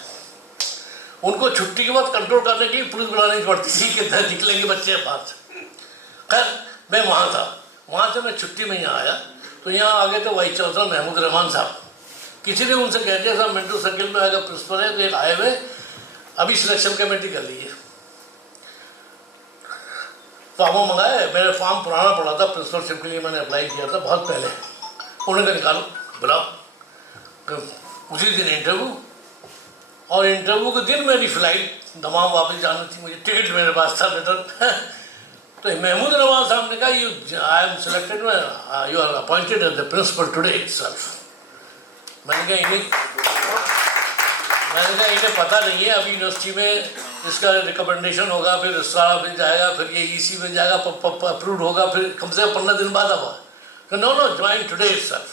उनको छुट्टी के बाद कंट्रोल करने के लिए पुलिस बुलानी पड़ती थी कि निकलेंगे बच्चे बाहर से। खैर मैं वहाँ था, वहाँ से मैं छुट्टी में यहाँ आया, तो यहाँ आ गए थे वाइस चांसलर महमूद रहमान साहब। किसी ने उनसे कह दिया साहब मिंटो सर्किल में अगर प्रिंसिपल है तो एक आए हुए, अभी सिलेक्शन कमेटी कर लीजिए। फॉर्म मंगाए, मेरा फॉर्म पुराना पड़ा था, प्रिंसिपलशिप के लिए मैंने अप्लाई किया था बहुत पहले। उन्होंने निकालो, बुलाओ। उसी दिन इंटरव्यू, और इंटरव्यू के दिन मेरी फ्लाइट दमाम वापस जानी थी, मुझे टिकट मेरे पास था रिटर्न। तो महमूद रहमान साहब ने कहा you I am selected, you are appointed as the principal today itself. मैंने कहा इन्हें पता नहीं है, अभी यूनिवर्सिटी में इसका रिकमेंडेशन होगा, फिर रजिस्ट्रार ऑफिस जाएगा, फिर ये ईसी में जाएगा, अप्रूव होगा, फिर कम से कम 15 दिन बाद हुआ। No join today itself.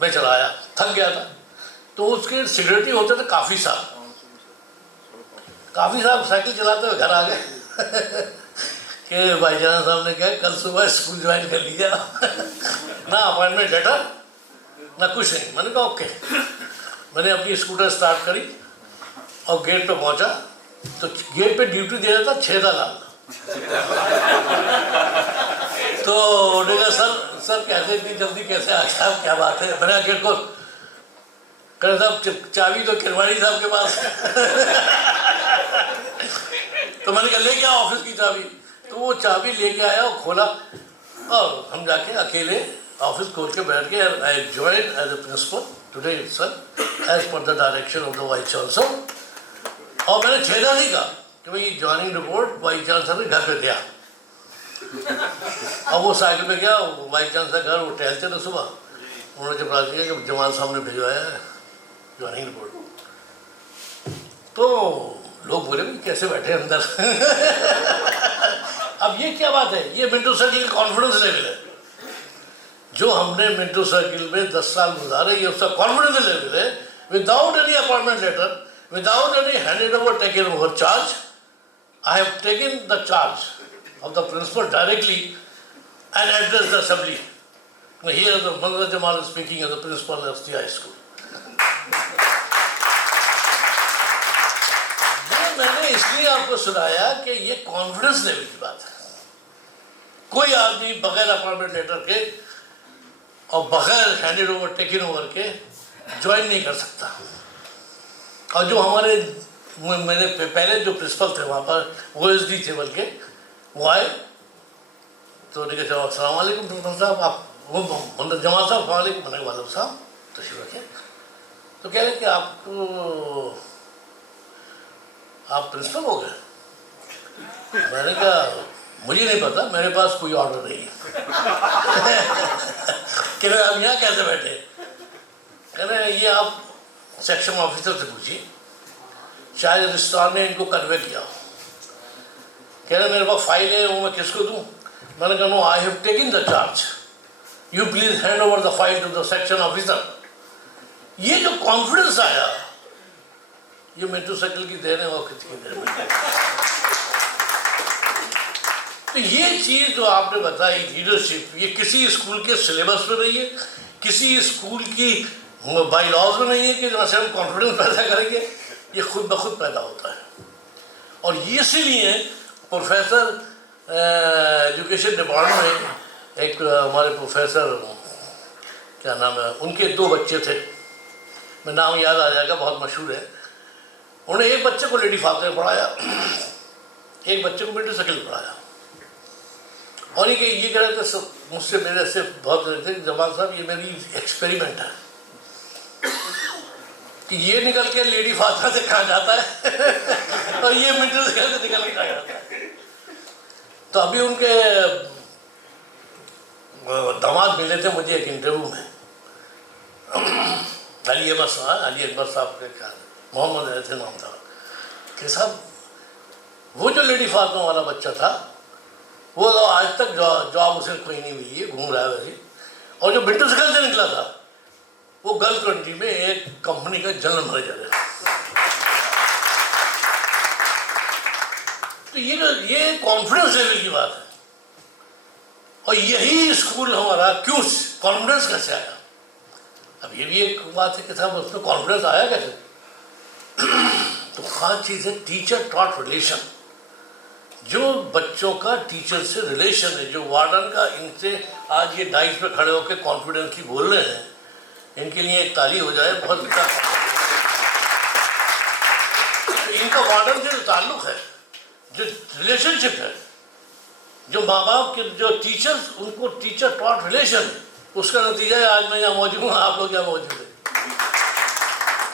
मैं चला आया, थक गया था। तो उसके सिक्योरिटी होते थे काफ़ी साहब साइकिल चलाते हुए घर आ गए कि भाईजान साहब ने कहा कल सुबह स्कूल ज्वाइन कर लिया ना अपॉइंटमेंट लेटर ना कुछ नहीं। मैंने कहा ओके। मैंने अपनी स्कूटर स्टार्ट करी और गेट पे पहुंचा, तो गेट पे ड्यूटी दे रहा था 6 लाल। तो उन्होंने कहा सर कैसे इतनी जल्दी कैसे आ गया, क्या बात है? मैंने गेट को कह साहब चाबी तो किरवानी साहब के पास तो मैंने कहा ले गया ऑफिस की चाबी। तो वो चाबी लेके आया और खोला, और हम जाके अकेले ऑफिस खोल के बैठ गए। I join as a principal today itself as per the direction of the vice chancellor. और मैंने छेदा नहीं कहा कि भाई ज्वाइनिंग रिपोर्ट वाइस चांसलर ने घर पे दिया। और वो साइकिल पे गया, वाइस चांसलर घर, वो टहलते थे सुबह। उन्होंने जब राज किया कि जमाल साहब ने भिजवाया है ज्वाइनिंग रिपोर्ट, तो लोग बोले भाई कैसे बैठे अंदर अब ये क्या बात है? ये मिंटो सर्किल का कॉन्फिडेंस लेवल है। जो हमने मिंटो सर्किल में 10 साल गुजारे, ये उसका कॉन्फिडेंस लेवल है। Without any appointment letter, without any handed over taken over charge, I have taken the charge of the principal directly and address the assembly. Here the Manzar Jamal is speaking as the principal of the high school. ये मैंने इसलिए आपको सुनाया कि ये कॉन्फिडेंस लेवल की बात है। कोई आदमी बगैर अपॉइंटमेंट लेटर के और बगैर हैंडेड ओवर टेकन ओवर के ज्वाइन नहीं कर सकता। और जो हमारे मैंने पहले जो प्रिंसिपल थे वहाँ पर OSD थे, बल्कि वो आए तो उन्होंने कहा अस्सलाम वालेकुम प्रिंसिपल साहब, आप वो जमाल साहब वालेकुम। मैंने वालेकुम साहब तशरीफ रखें। तो कह रहे कि आप प्रिंसिपल हो गए। मैंने कहा मुझे नहीं पता, मेरे पास कोई ऑर्डर नहीं है कह रहे आप यहाँ कैसे बैठे? कह रहे ये आप सेक्शन ऑफिसर से पूछिए, शायद रजिस्ट्रार ने इनको कन्वे किया। कह रहे मेरे पास फाइल है, वो मैं किसको दूँ? मैंने कहा no I have taken the charge, you please hand over the file to the section officer. ये जो कॉन्फिडेंस आया, ये मिंटो सर्किल की देन है और किसकी देन है? तो ये चीज़ जो आपने बताई लीडरशिप, ये किसी स्कूल के सिलेबस में नहीं है, किसी स्कूल की बाई लॉज में नहीं है कि जहाँ से हम कॉन्फिडेंस पैदा करेंगे। ये खुद ब खुद पैदा होता है। और इसीलिए प्रोफेसर एजुकेशन डिपार्टमेंट में एक हमारे प्रोफेसर क्या नाम है, उनके 2 बच्चे थे, मैं नाम याद आ जाएगा, बहुत मशहूर है। उन्होंने एक बच्चे को लेडी फादर में पढ़ाया, एक बच्चे को मिंटो सर्किल पढ़ाया, और ये कह रहे थे मुझसे, मेरे से बहुत रहे थे जवान साहब, ये मेरी एक्सपेरिमेंट है कि ये निकल के लेडी फादर से कहाँ जाता है और ये मिंटो सर्किल से निकल के कहाँ जाता है। तो अभी उनके दामाद मिले थे मुझे एक इंटरव्यू में, अली अकबर साहब के क्या मोहम्मद ऐसे नाम था, कि साहब वो जो लेडी फातिमा वाला बच्चा था वो तो आज तक जॉब उसे कोई नहीं मिली है, घूम रहा है वैसे, और जो मिंटो सर्किल से निकला था वो गल्फ कंट्री में एक कंपनी का जनरल मैनेजर है। तो ये कॉन्फिडेंस लेवल की बात है, और यही स्कूल हमारा क्यों कॉन्फिडेंस कैसे आया। अब ये भी एक बात है कि साहब उसमें कॉन्फिडेंस आया कैसे। तो खास चीज़ है टीचर टॉट रिलेशन, जो बच्चों का टीचर से रिलेशन है, जो वार्डन का इनसे आज ये डाइस पे खड़े होकर कॉन्फिडेंसली बोल रहे हैं, इनके लिए एक ताली हो जाए, बहुत अच्छा। इनका वार्डन से जो ताल्लुक है, जो रिलेशनशिप है, जो माँ बाप के जो टीचर्स, उनको टीचर टॉट रिलेशन है, उसका नतीजा है आज मैं यहाँ मौजूद हूँ, आप लोग यहाँ मौजूद हैं।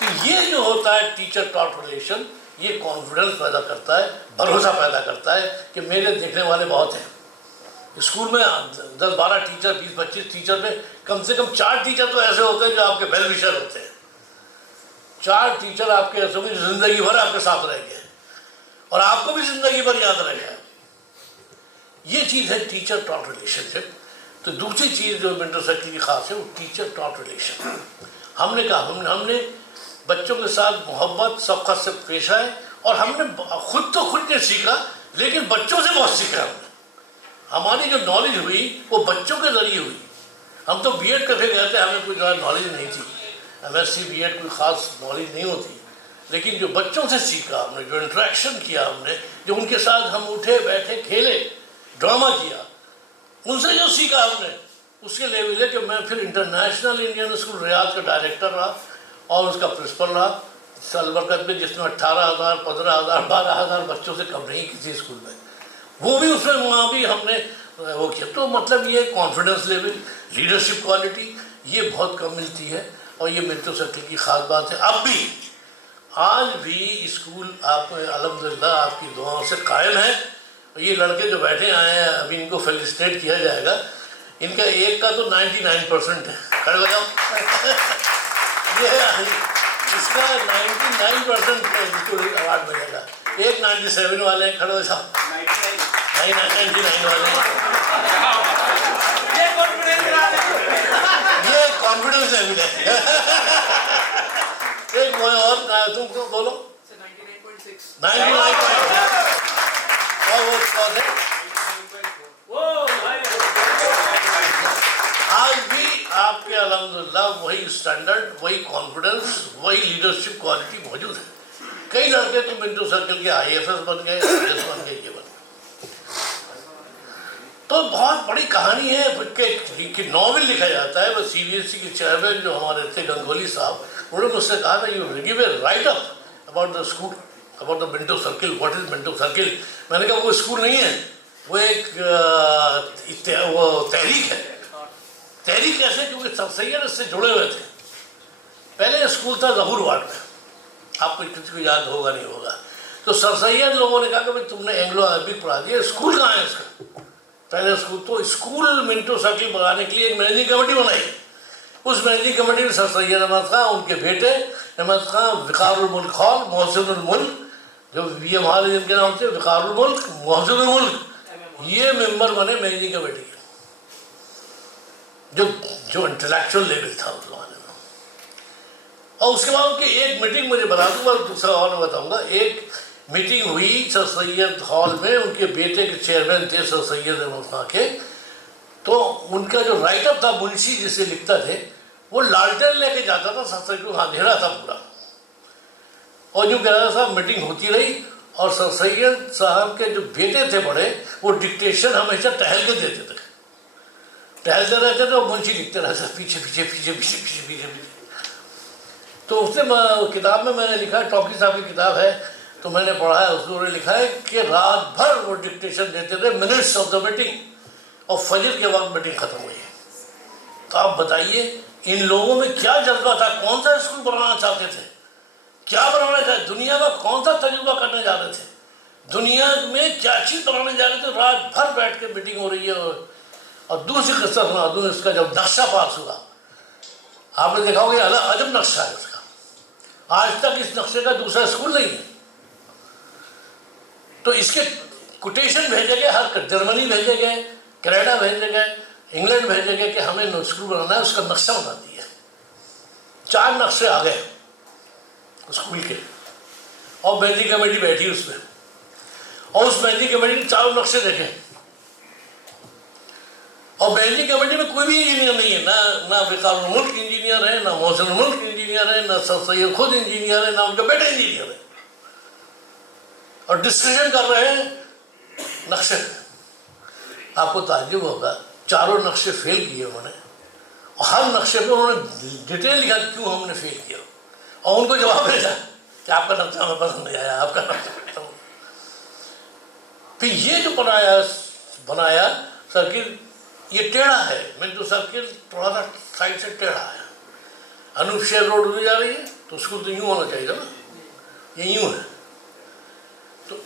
तो ये जो होता है टीचर टॉट रिलेशन, ये कॉन्फिडेंस पैदा करता है, भरोसा पैदा करता है कि मेरे देखने वाले बहुत हैं। स्कूल में 10-12 टीचर, 20-25 टीचर में कम से कम 4 टीचर तो ऐसे होते हैं जो आपके वेल विशर होते हैं। 4 टीचर आपके ऐसे होंगे जो जिंदगी भर आपके साथ रहेंगे और आपको भी जिंदगी भर याद रहेगा। ये चीज़ है टीचर टॉट रिलेशनशिप। तो दूसरी चीज़ जो मिंटो सर्किल की खास है वो टीचर टॉट रिलेशन। हमने कहा हमने बच्चों के साथ मोहब्बत शफ़क़त से पेश आए, और हमने खुद ने सीखा, लेकिन बच्चों से बहुत सीखा हमने। हमारी जो नॉलेज हुई वो बच्चों के ज़रिए हुई। हम तो बीएड करके गए थे, हमें कोई ज़्यादा नॉलेज नहीं थी, एमएससी बीएड कोई ख़ास नॉलेज नहीं होती, लेकिन जो बच्चों से सीखा हमने, जो इंटरेक्शन किया हमने, जो उनके साथ हम उठे बैठे खेले, ड्रामा किया, उनसे जो सीखा हमने, उसके लेवल है कि मैं फिर इंटरनेशनल इंडियन स्कूल रियाद का डायरेक्टर रहा और उसका प्रिंसिपल रहा सालबरकत में, जिसमें 18,000, 15,000, 12,000 बच्चों से कम नहीं किसी स्कूल में, वो भी उसमें वहाँ भी हमने वो किया। तो मतलब ये कॉन्फिडेंस लेवल, लीडरशिप क्वालिटी, ये बहुत कम मिलती है, और ये मिंटो सर्किल की ख़ास बात है। अब भी आज भी स्कूल आप अल्हम्दुलिल्लाह आपकी दुआओं से कायम है। ये लड़के जो बैठे आए हैं, अभी इनको फेलिसिटेट किया जाएगा, इनका एक का तो 99% है, खड़े हो जाओ। ये इसका 99% इसको अवार्ड मिलेगा। एक 97 वाले हैं, खड़े हो जाओ। 99 वाले हैं। ये कॉन्फिडेंस लेवल है। एक और तुम बोलो 99.6 और वो आज भी आपके अल्हम्दुलिल्लाह वही स्टैंडर्ड, वही कॉन्फिडेंस, वही लीडरशिप क्वालिटी मौजूद है। कई लड़के तो मिंटो सर्किल के IAFS बन गए, IAS बन गए, ये बन गए। तो बहुत बड़ी कहानी है कि नॉवेल लिखा जाता है। वो CBSE के चेयरमैन जो हमारे थे गंगोली साहब, उन्होंने मुझसे कहा था you give a right up about the school, about the Minto circle, what is Minto circle. मैंने कहा वो स्कूल नहीं है, वो एक तहरीक है। तहरीक कैसे? क्योंकि सर सैयद इससे जुड़े हुए थे। पहले स्कूल था ज़हूर वार्ड में, आपको किसी को याद होगा नहीं होगा। तो सर सैयद लोगों ने कहा कि भाई तुमने एंग्लो अरबिक पढ़ा दिया, स्कूल कहाँ है इसका? पहले स्कूल तो स्कूल मिंटो सर्किल बनाने के लिए एक मैनेजिंग कमेटी बनाई। उस मैनेजिंग कमेटी में सर सैयद अहमद खां, उनके बेटे अहमद खां, विकारुल मुल्क हॉल, मोहसिनुल मुल्क, जो VM हॉल जिनके नाम से, विकारुल मुल्क, मोहसिनुल मुल्क, ये मेंबर बने मैनेजिंग कमेटी के। जो इंटेलेक्चुअल लेवल था उस जमाने में। और उसके बाद उनकी एक मीटिंग मुझे बता दूँगा, दूसरा और मैं बताऊँगा। एक मीटिंग हुई सर सैयद हॉल में, उनके बेटे के चेयरमैन थे सर सैयद अहमद खां के। तो उनका जो राइटअप था, मुंशी जिसे लिखता थे, वो लालटेन लेके जाता था सर सैयद को, अंधेरा था पूरा, और यूँ कह रहा था साहब मीटिंग होती रही और सर सैयद साहब के जो बेटे थे बड़े, वो डिक्टेशन हमेशा टहल के देते थे, टहलते रहते थे और मुंशी लिखते रहते पीछे पीछे पीछे पीछे पीछे पीछे पीछे। तो उसने किताब में मैंने लिखा है, टॉकी साहब की किताब है, तो मैंने पढ़ा है, उसने लिखा है कि रात भर वो डिक्टेशन देते थे, मिनट्स ऑफ द मीटिंग, और फजर के वक्त मीटिंग खत्म हुई। तो आप बताइए इन लोगों में क्या जज्बा था, कौन सा स्कूल बनाना चाहते थे, क्या बनाना चाहते, दुनिया का कौन सा तजुर्बा करने जा रहे थे, दुनिया में क्या चीज़ बनाने जा रहे थे। रात भर बैठ के मीटिंग हो रही है। और दूसरी किस्सा सुना दूँ, इसका जब नक्शा पास हुआ, आपने देखा होगा अलग अजब नक्शा है उसका, आज तक इस नक्शे का दूसरा स्कूल नहीं है। तो इसके कोटेशन भेजे गए, हर जर्मनी भेजे गए, कनाडा भेजे गए, इंग्लैंड भेजे गए कि हमें स्कूल बनाना है, उसका नक्शा बना दिया। 4 नक्शे आ गए स्कूल के, और मेहंदी कमेटी बैठी उसमें, और उस मेहंदी कमेटी ने 4 नक्शे देखे, और मेहंदी कमेटी में कोई भी इंजीनियर नहीं है, ना विकारुल मुल्क इंजीनियर है, ना मोहसिनुल मुल्क इंजीनियर है, ना सर सैयद खुद इंजीनियर है, ना उनका बेटा इंजीनियर है, और डिस्कशन कर रहे हैं नक्शे। आपको ताज्जुब होगा, 4 नक्शे फेल किए उन्होंने, और हर नक्शे पे उन्होंने डिटेल लिखा क्यों हमने फेल किया, और उनको जवाब भेजा कि आपका नक्शा हमें पसंद नहीं आया, आपका नक्शा। फिर ये जो बनाया सर्किल, ये टेढ़ा है, मिंटो सर्किल थोड़ा सा साइड से टेढ़ा है। अनूप शेर रोड उधर जा रही है, तो स्कूल तो यूँ होना चाहिए ना, ये यूँ है। तो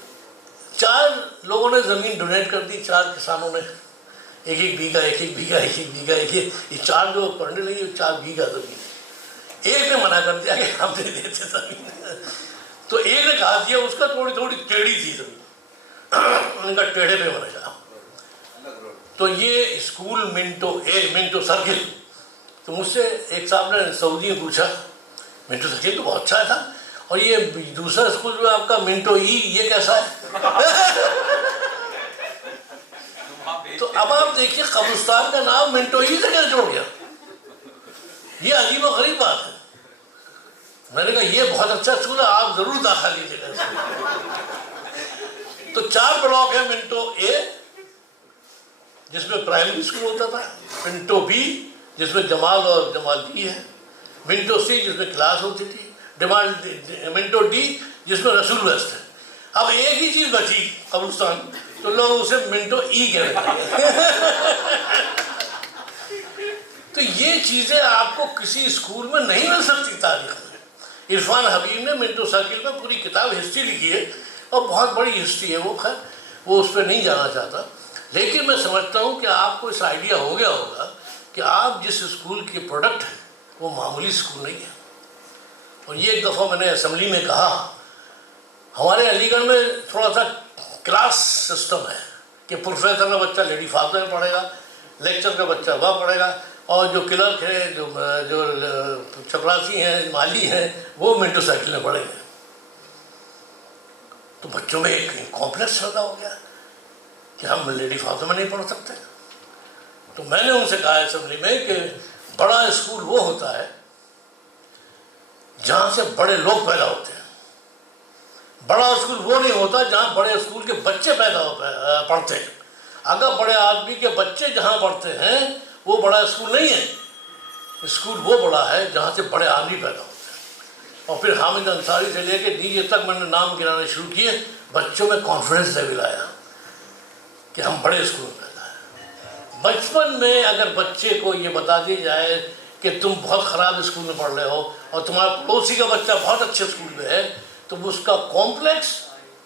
4 लोगों ने ज़मीन डोनेट कर दी, 4 किसानों ने, 1-1 बीघा, 1-1 बीघा, 1-1 बीघा, ये 4 जो पढ़ने लगी 4 बीघा ज़मीन। एक ने मना कर दिया कि हम दे देते ज़मीन, तो एक ने कहा दिया, उसका थोड़ी थोड़ी टेढ़ी थी ज़मीन, उनका टेढ़े पे बनेगा। तो ये स्कूल मिंटो सर्किल, तो मुझसे एक साहब ने सऊदी में पूछा, मिंटो सर्किल तो बहुत अच्छा था, और ये दूसरा स्कूल जो आपका मिंटो ई, ये कैसा है? तो अब आप देखिए कब्रिस्तान का नाम मिंटो ई से कैसे जोड़ गया, ये अजीब और गरीब बात है। मैंने कहा ये बहुत अच्छा स्कूल है, आप जरूर दाखिला लीजिएगा। तो 4 ब्लॉक है, मिंटो ए जिसमें प्राइमरी स्कूल होता था, मिंटो बी जिसमें जमाल और जमाल डी है, मिंटो सी जिसमें क्लास होती थी, मिंटो डी जिसमें रसूल वेस्ट है। अब एक ही चीज़ बची कब्रिस्तान, तो लोग उसे मिंटो ई कह रहे हैं। तो ये चीज़ें आपको किसी स्कूल में नहीं मिल सकती तारीख में। इरफान हबीब ने मिंटो सर्किल में पूरी किताब हिस्ट्री लिखी है, और बहुत बड़ी हिस्ट्री है वो, खैर वो उस पर नहीं जाना चाहता। लेकिन मैं समझता हूँ कि आपको इस आइडिया हो गया होगा कि आप जिस स्कूल के प्रोडक्ट हैं वो मामूली स्कूल नहीं है। और ये एक दफ़ा मैंने असेंबली में कहा, हमारे अलीगढ़ में थोड़ा सा क्लास सिस्टम है कि प्रोफेसर का बच्चा लेडी फादर में पढ़ेगा, लेक्चर का बच्चा वह पढ़ेगा, और जो क्लर्क है, जो चपरासी हैं, माली हैं, वो मिंटो सर्किल में पढ़ेंगे। तो बच्चों में एक कॉम्प्लेक्स पैदा हो गया कि हम लेडी फादर में नहीं पढ़ सकते। तो मैंने उनसे कहा असेंबली में कि बड़ा स्कूल वो होता है जहाँ से बड़े लोग पैदा होते हैं, बड़ा स्कूल वो नहीं होता जहाँ बड़े स्कूल के बच्चे पढ़ते हैं। अगर बड़े आदमी के बच्चे जहाँ पढ़ते हैं वो बड़ा स्कूल नहीं है। स्कूल वो बड़ा है जहाँ से बड़े आदमी पैदा होते हैं। और फिर हामिद अंसारी से लेके डीजे तक मैंने नाम गिनाने शुरू किए, बच्चों में कॉन्फिडेंस लेवल आया कि हम बड़े स्कूल में पैदा हैं। बचपन में अगर बच्चे को ये बता दी जाए कि तुम बहुत ख़राब स्कूल में पढ़ रहे हो और तुम्हारा पड़ोसी का बच्चा बहुत अच्छे स्कूल में है, तो उसका कॉम्प्लेक्स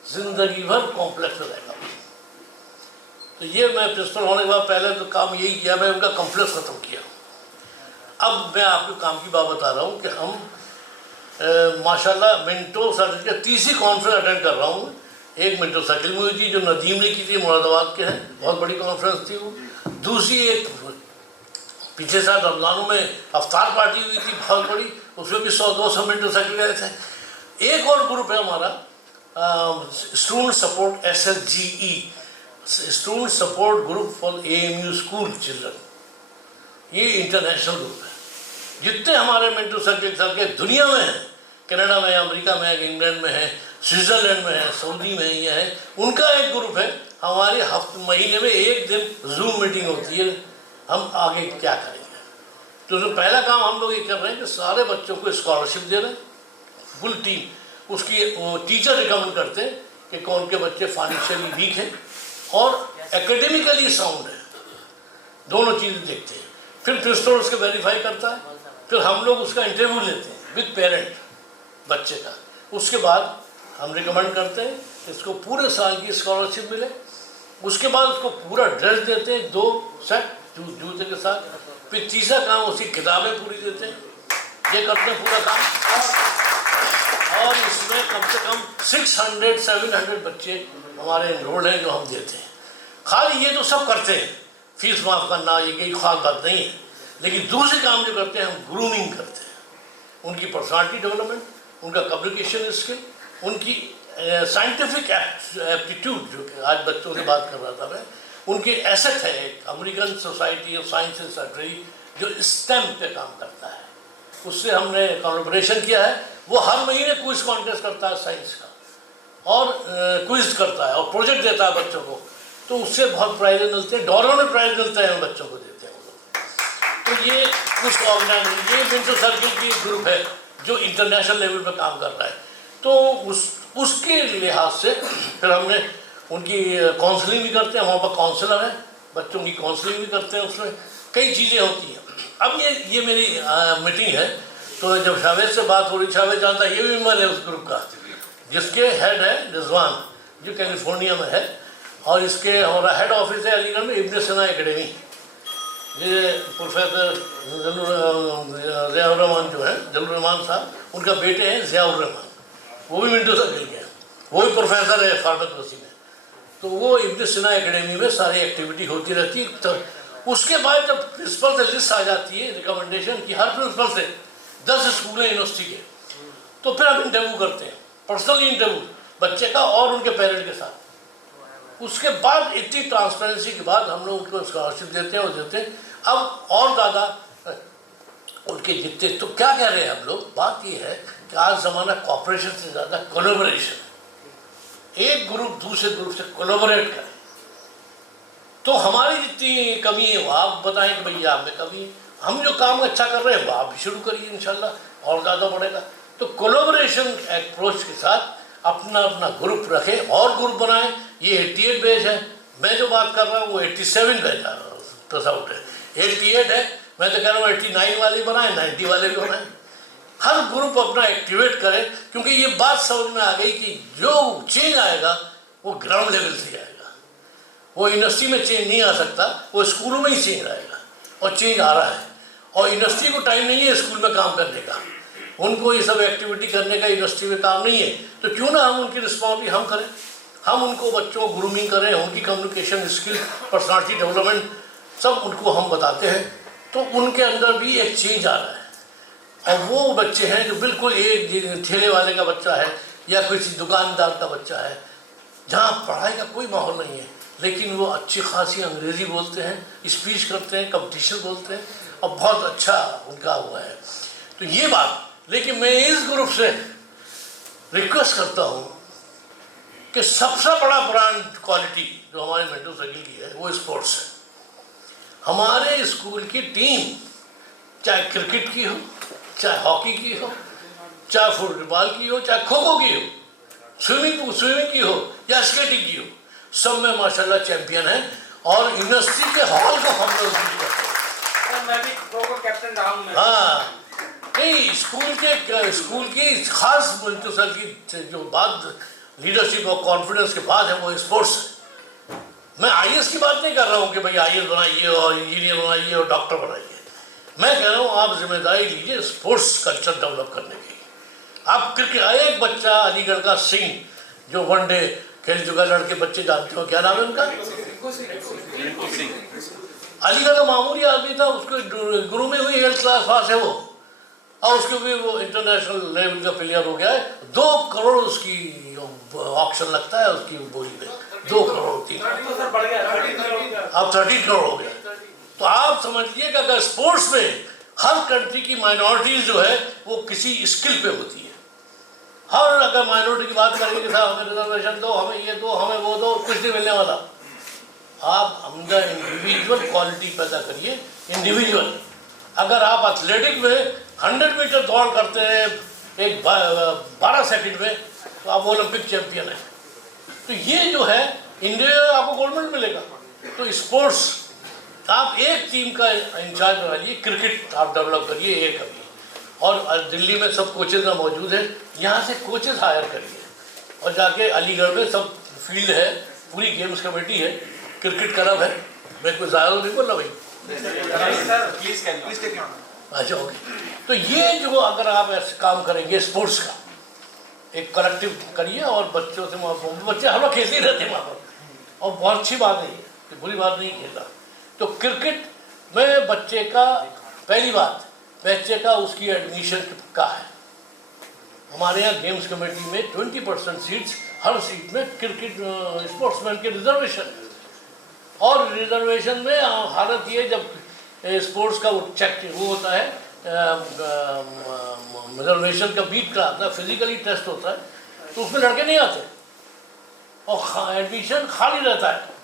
ज़िंदगी भर कॉम्प्लेक्स रहेगा। तो ये मैं प्रिंसिपल होने के बाद पहले तो काम यही किया, मैं उनका कॉम्प्लेक्स ख़त्म किया। अब मैं आपको काम की बात बता रहा हूँ कि हम माशाल्लाह मिंटो सर्किल की तीसरी कॉन्फ्रेंस अटेंड कर रहा हूँ। एक मिंटो सर्किल में हुई थी जो नदीम ने की थी, मुरादाबाद के हैं, बहुत बड़ी कॉन्फ्रेंस थी वो। दूसरी एक पिछले साल रमज़ानों में अफ्तार पार्टी हुई थी बहुत बड़ी, उसमें भी 100-200 मिंटो सर्किल गए थे। एक और ग्रुप है हमारा student support SSGE, student support group for AMU school children. ये इंटरनेशनल ग्रुप है। जितने हमारे मिंटो सर्किल दुनिया में हैं, कनाडा में, अमेरिका में, इंग्लैंड में है, स्विट्ज़रलैंड में है, सऊदी में ये है, उनका एक ग्रुप है। हमारे महीने में एक दिन जूम मीटिंग होती है, हम आगे क्या करेंगे। तो जो पहला काम हम लोग ये कर रहे हैं कि सारे बच्चों को स्कॉलरशिप दे रहे हैं, फुल टीम। उसकी टीचर रिकमेंड करते हैं कि कौन के बच्चे फाइनेंशियली वीक हैं और एकेडमिकली साउंड है, दोनों चीज़ें देखते हैं। फिर प्रिंसिपल उसको वेरीफाई करता है, फिर हम लोग उसका इंटरव्यू लेते हैं विद पेरेंट बच्चे का। उसके बाद हम रिकमेंड करते हैं इसको पूरे साल की स्कॉलरशिप मिले। उसके बाद उसको पूरा ड्रेस देते हैं, 2 सेट जूते के साथ। फिर तीसरा काम उसकी किताबें पूरी देते हैं, ये करते हैं पूरा काम। और इसमें कम से कम 600-700 बच्चे हमारे एनरोल्ड हैं जो हम देते हैं। खाली ये तो सब करते हैं, फीस माफ़ करना ये कोई खास बात नहीं है, लेकिन दूसरे काम जो करते हैं हम ग्रूमिंग करते हैं, उनकी पर्सनालिटी डेवलपमेंट, उनका कम्युनिकेशन स्किल, उनकी साइंटिफिक एप्टीट्यूड, जो कि आज बच्चों से बात कर रहा था मैं, उनकी एसेट है एक American society of science and technology जो स्टेम पे काम करता है, उससे हमने कोलैबोरेशन किया है। वो हर महीने क्विज कॉन्टेस्ट करता है साइंस का, और क्विज करता है और प्रोजेक्ट देता है बच्चों को, तो उससे बहुत प्राइज मिलते हैं, डॉलर में प्राइज मिलता है, हम बच्चों को देते हैं वो लोग। तो ये कुछ ऑर्गेनाइजेशन, ये विंटर सर्किल की एक ग्रुप है जो इंटरनेशनल लेवल पर काम कर रहा है। तो उसके लिहाज से फिर हमने उनकी काउंसलिंग भी करते हैं, वहाँ पर काउंसलर है, बच्चों की काउंसलिंग भी करते हैं, उसमें कई चीज़ें होती हैं। अब ये मेरी मीटिंग है, तो जब शावेद से बात हो रही, शावेद जानता है, ये भी मेंबर है उस ग्रुप का, जिसके हेड है रिजवान जो कैलिफोर्निया में है, और इसके हमारा हेड ऑफिस है अलीगढ़ में इब्न सीना एकेडमी। ये प्रोफेसर ज़ियाउर रहमान जो है, जलूर रहमान साहब, उनका बेटे हैं ज़ियाउर रहमान, वो भी विंटर सर्किल के हैं, वो भी प्रोफेसर है फार्मेकोलॉजी में। तो वो इब्न सीना एकेडमी में सारी एक्टिविटी होती रहती है। तो उसके बाद जब प्रिंसिपल से लिस्ट आ जाती है रिकमेंडेशन की, हर प्रिंसिपल से 10 स्कूल हैं यूनिवर्सिटी के, तो फिर हम इंटरव्यू करते हैं, पर्सनली इंटरव्यू बच्चे का और उनके पेरेंट के साथ। उसके बाद इतनी ट्रांसपेरेंसी के बाद हम लोग उनको स्कॉलरशिप देते हैं और देते हैं। अब और ज़्यादा उनके जितने, तो क्या कह रहे हैं हम लोग, बात ये है कि आज ज़माना कॉपरेशन से ज़्यादा कोलैबोरेशन, एक ग्रुप दूसरे ग्रुप से कोलैबोरेट करें। तो हमारी जितनी कमी है वो आप बताएं कि भैया आप में कमी है, हम जो काम अच्छा कर रहे हैं वो आप भी शुरू करिए, इंशाल्लाह और ज़्यादा बढ़ेगा। तो कोलैबोरेशन अप्रोच के साथ अपना अपना ग्रुप रखें और ग्रुप बनाएं। ये 88 बैच है, मैं जो बात कर रहा हूँ वो 87 बैच आ रहा है, 88 है, मैं तो कह रहा हूँ 89 वाले बनाएं, 90 वाले भी बनाएं। हर ग्रुप अपना एक्टिवेट करे, क्योंकि ये बात समझ में आ गई कि जो चेंज आएगा वो ग्राउंड लेवल से आएगा, वो यूनिवर्सिटी में चेंज नहीं आ सकता, वो स्कूलों में ही चेंज आएगा, और चेंज आ रहा है। और यूनिवर्सिटी को टाइम नहीं है स्कूल में काम करने का, उनको ये सब एक्टिविटी करने का यूनिवर्सिटी में काम नहीं है, तो क्यों ना हम उनकी रिस्पॉन्सिबिलिटी हम करें, हम उनको बच्चों को ग्रूमिंग करें, उनकी कम्युनिकेशन स्किल, पर्सनालिटी डेवलपमेंट सब उनको हम बताते हैं। तो उनके अंदर भी एक चेंज आ रहा है। और वो बच्चे हैं जो बिल्कुल एक ठेले वाले का बच्चा है या किसी दुकानदार का बच्चा है, जहाँ पढ़ाई का कोई माहौल नहीं है, लेकिन वो अच्छी खासी अंग्रेज़ी बोलते हैं, स्पीच करते हैं, कंपटीशन बोलते हैं, और बहुत अच्छा उनका हुआ है। तो ये बात, लेकिन मैं इस ग्रुप से रिक्वेस्ट करता हूँ कि सबसे बड़ा ब्रांड क्वालिटी जो हमारे मेंटल सर्किल की है वो स्पोर्ट्स है। हमारे स्कूल की टीम चाहे क्रिकेट की हो, चाहे हॉकी की हो, चाहे फुटबॉल की हो, चाहे खो खो की हो, स्विमिंग की हो या स्केटिंग की हो, सब में माशाल्लाह चैंपियन है। और यूनिवर्सिटी के हॉल को हम लोग यूज करते हैं। मैं भी खो कैप्टन रहा हूं। हाँ, नहीं, स्कूल की खास मुंतसर की जो बात लीडरशिप और कॉन्फिडेंस के बाद है वो स्पोर्ट्स है। मैं IAS की बात नहीं कर रहा हूँ कि भाई IAS बनाइए और इंजीनियर बनाइए और डॉक्टर बनाइए, मैं कह रहा हूँ आप जिम्मेदारी लीजिए स्पोर्ट्स कल्चर डेवलप करने की। आप क्रिकेट, एक बच्चा अलीगढ़ का सिंह जो वनडे खेल चुका, लड़के बच्चे जानते हो क्या नाम है उनका, अलीगढ़ का मामूली आदमी था, उसको गुरु में हुई 8th क्लास पास है वो, और उसके भी वो इंटरनेशनल लेवल का प्लेयर हो गया है। 2 करोड़ उसकी ऑक्शन लगता है उसकी बोली में, 2 करोड़ होती है, अब 30 करोड़ हो गया। तो आप समझिए कि अगर स्पोर्ट्स में हर कंट्री की माइनॉरिटीज जो है वो किसी स्किल पे होती है, हर अगर माइनॉरिटी की बात करेंगे कि साहब हमें रिजर्वेशन दो, हमें ये दो, हमें वो दो, कुछ नहीं मिलने वाला। आप अंदर इंडिविजुअल क्वालिटी पैदा करिए, इंडिविजुअल। अगर आप एथलेटिक में 100 मीटर दौड़ करते हैं एक 12 सेकंड में, तो आप ओलंपिक चैंपियन हैं। तो ये जो है इंडिया आपको गोल्ड मेडल मिलेगा। तो स्पोर्ट्स आप एक टीम का इंचार्ज बना लीजिए, क्रिकेट आप डेवलप करिए एक अभी, और दिल्ली में सब कोचेज मौजूद हैं, यहाँ से कोचेज हायर करिए और जाके अलीगढ़ में सब फील्ड है, पूरी गेम्स कमेटी है, क्रिकेट क्लब है। मैं कोई ज़्यादा नहीं बोल रहा भाई, अच्छा ओके। तो ये जो अगर आप ऐसे काम करेंगे स्पोर्ट्स का एक कलेक्टिव करिए और बच्चों से बच्चे हम लोग खेलते ही रहते हैं वहाँ पर, और बहुत अच्छी बात है ये, बुरी बात नहीं खेलता। तो क्रिकेट में बच्चे का पहली बात, बच्चे का उसकी एडमिशन का है। हमारे यहाँ गेम्स कमेटी में 20% सीट्स, हर सीट में क्रिकेट स्पोर्ट्समैन के रिजर्वेशन। और रिजर्वेशन में हालत ये, जब स्पोर्ट्स का वो चेक वो होता है, रिजर्वेशन का बीट का फिजिकली टेस्ट होता है, तो उसमें लड़के नहीं आते और एडमिशन खाली रहता है।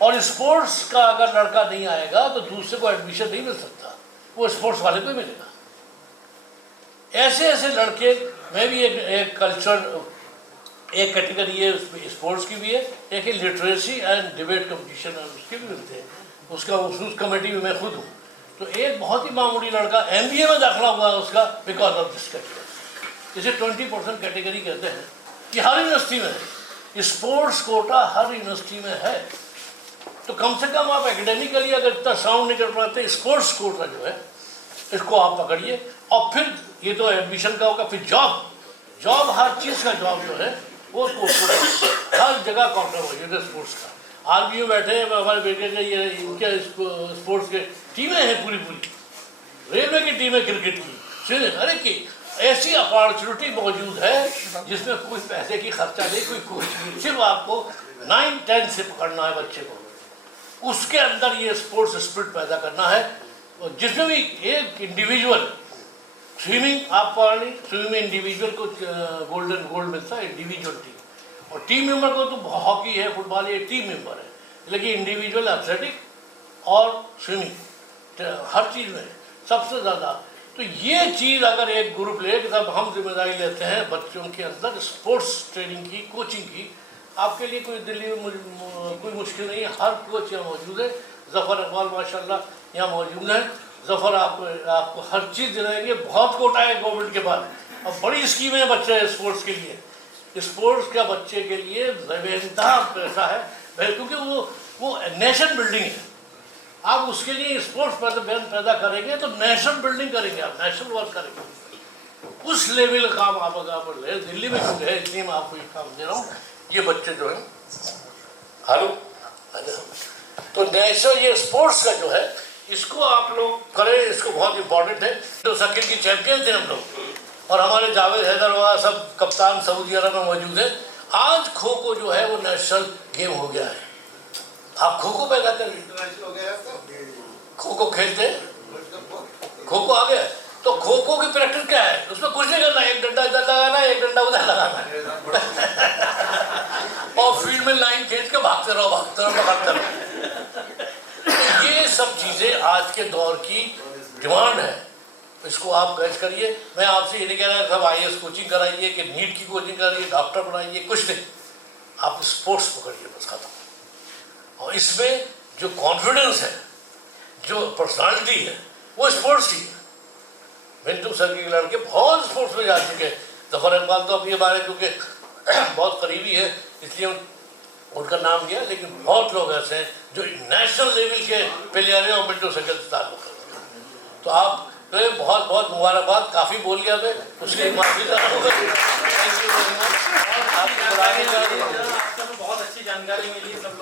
और स्पोर्ट्स का अगर लड़का नहीं आएगा तो दूसरे को एडमिशन नहीं मिल सकता, वो स्पोर्ट्स वाले को ही मिलेगा। ऐसे ऐसे लड़के में भी एक कल्चर, एक कैटेगरी है स्पोर्ट्स की भी है, एक लिटरेसी एंड डिबेट कंपटीशन है, उसके भी मिलते हैं। उसका उस कमेटी में मैं खुद हूँ। तो एक बहुत ही मामूली लड़का MBA में दाखिला हुआ है उसका, बिकॉज ऑफ दिस कैटेगरी। इसे 20% कैटेगरी कहते हैं। कि हर यूनिवर्सिटी में है, स्पोर्ट्स कोटा हर यूनिवर्सिटी में है। तो कम से कम आप एकेडमिकली अगर इतना साउंड नहीं कर पाते, स्पोर्ट्स कोटा जो है इसको आप पकड़िए। और फिर ये तो एडमिशन का होगा, फिर जॉब हर चीज़ का जॉब जो है वो स्पोर्ट्स हर जगह काउंटर हो जाए स्पोर्ट्स का। आर्मी में बैठे हैं हमारे बेटे के, ये इनके स्पोर्ट्स के टीमें हैं पूरी, रेलवे की टीमें क्रिकेट की, अरे की ऐसी अपॉर्चुनिटी मौजूद है जिसमें कोई पैसे की खर्चा नहीं, कोई कुछ नहीं, सिर्फ आपको 9-10 से पकड़ना है बच्चे को, उसके अंदर ये स्पोर्ट्स स्पिरिट पैदा करना है। और जिसमें भी एक इंडिविजुअल स्विमिंग आप पढ़ ली, स्विमिंग में इंडिविजुअल को गोल्ड मिलता है, इंडिविजुअल टीम। और टीम मेंबर को तो हॉकी है, फुटबॉल, ये टीम मेंबर है, लेकिन इंडिविजुअल एथलेटिक और स्विमिंग हर चीज़ में सबसे ज़्यादा। तो ये चीज़ अगर एक ग्रुप ले, तब हम जिम्मेदारी लेते हैं बच्चों के अंदर स्पोर्ट्स ट्रेनिंग की, कोचिंग की। आपके लिए कोई दिल्ली में कोई मुश्किल नहीं है, हर कोच यहाँ मौजूद है। ज़फ़र इकबाल माशाल्लाह यहाँ मौजूद है। ज़फ़र आपको हर चीज़ दिलाएंगे, बहुत कोटा है गवर्नमेंट के पास, और बड़ी स्कीमें हैं बच्चे स्पोर्ट्स के लिए। स्पोर्ट्स का बच्चे के लिए बेइंतहा पैसा है, क्योंकि वो नेशन बिल्डिंग है। आप उसके लिए स्पोर्ट्स पैदा करेंगे तो नेशन बिल्डिंग करेंगे, आप नेशनल वर्क करेंगे। उस लेवल का काम आप अगर ले, दिल्ली में क्यों है, इसलिए मैं आपको ये काम दे रहा हूँ। ये बच्चे जो हैं, हेलो, तो नेशनल ये स्पोर्ट्स का जो है इसको आप लोग करें, इसको बहुत इंपॉर्टेंट है। तो शकील की चैंपियन थे हम लोग, और हमारे जावेद हैदर वगैरह सब कप्तान सऊदी अरब में मौजूद है। आज खो खो जो है वो नेशनल गेम हो गया है। आप खो खो पैदा करें, खो खो खेलते, खो खो आ गया। तो खो खो की प्रैक्टिस क्या है, उसमें कुछ नहीं करना, एक डंडा इधर लगाना है, एक डंडा उधर लगाना है और फील्ड में लाइन खींच के भागते रहो, पकड़ते रहो। तो ये सब चीज़ें आज के दौर की डिमांड है, इसको आप कैच करिए। मैं आपसे ये नहीं कह रहा सब IAS कोचिंग कराइए कि नीट की कोचिंग कराइए, डॉक्टर बनाइए, कुछ नहीं। आप स्पोर्ट्स पकड़िए बस, खत्म। और इसमें जो कॉन्फिडेंस है, जो पर्सनालिटी है, वो स्पोर्ट्स की है। मिंटू सर के लड़के बहुत स्पोर्ट्स में जा चुके हैं। ज़फ़र इकबाल तो अभी हमारे क्योंकि बहुत करीबी है इसलिए उनका नाम किया, लेकिन बहुत लोग ऐसे हैं जो नेशनल लेवल के प्लेयर हैं और मिंटू सर के ताल्लुक है। तो आप बहुत बहुत मुबारकबाद, काफ़ी बोल गया मैं, उसके माफी चाहता हूँ। बहुत अच्छी जानकारी मिली सब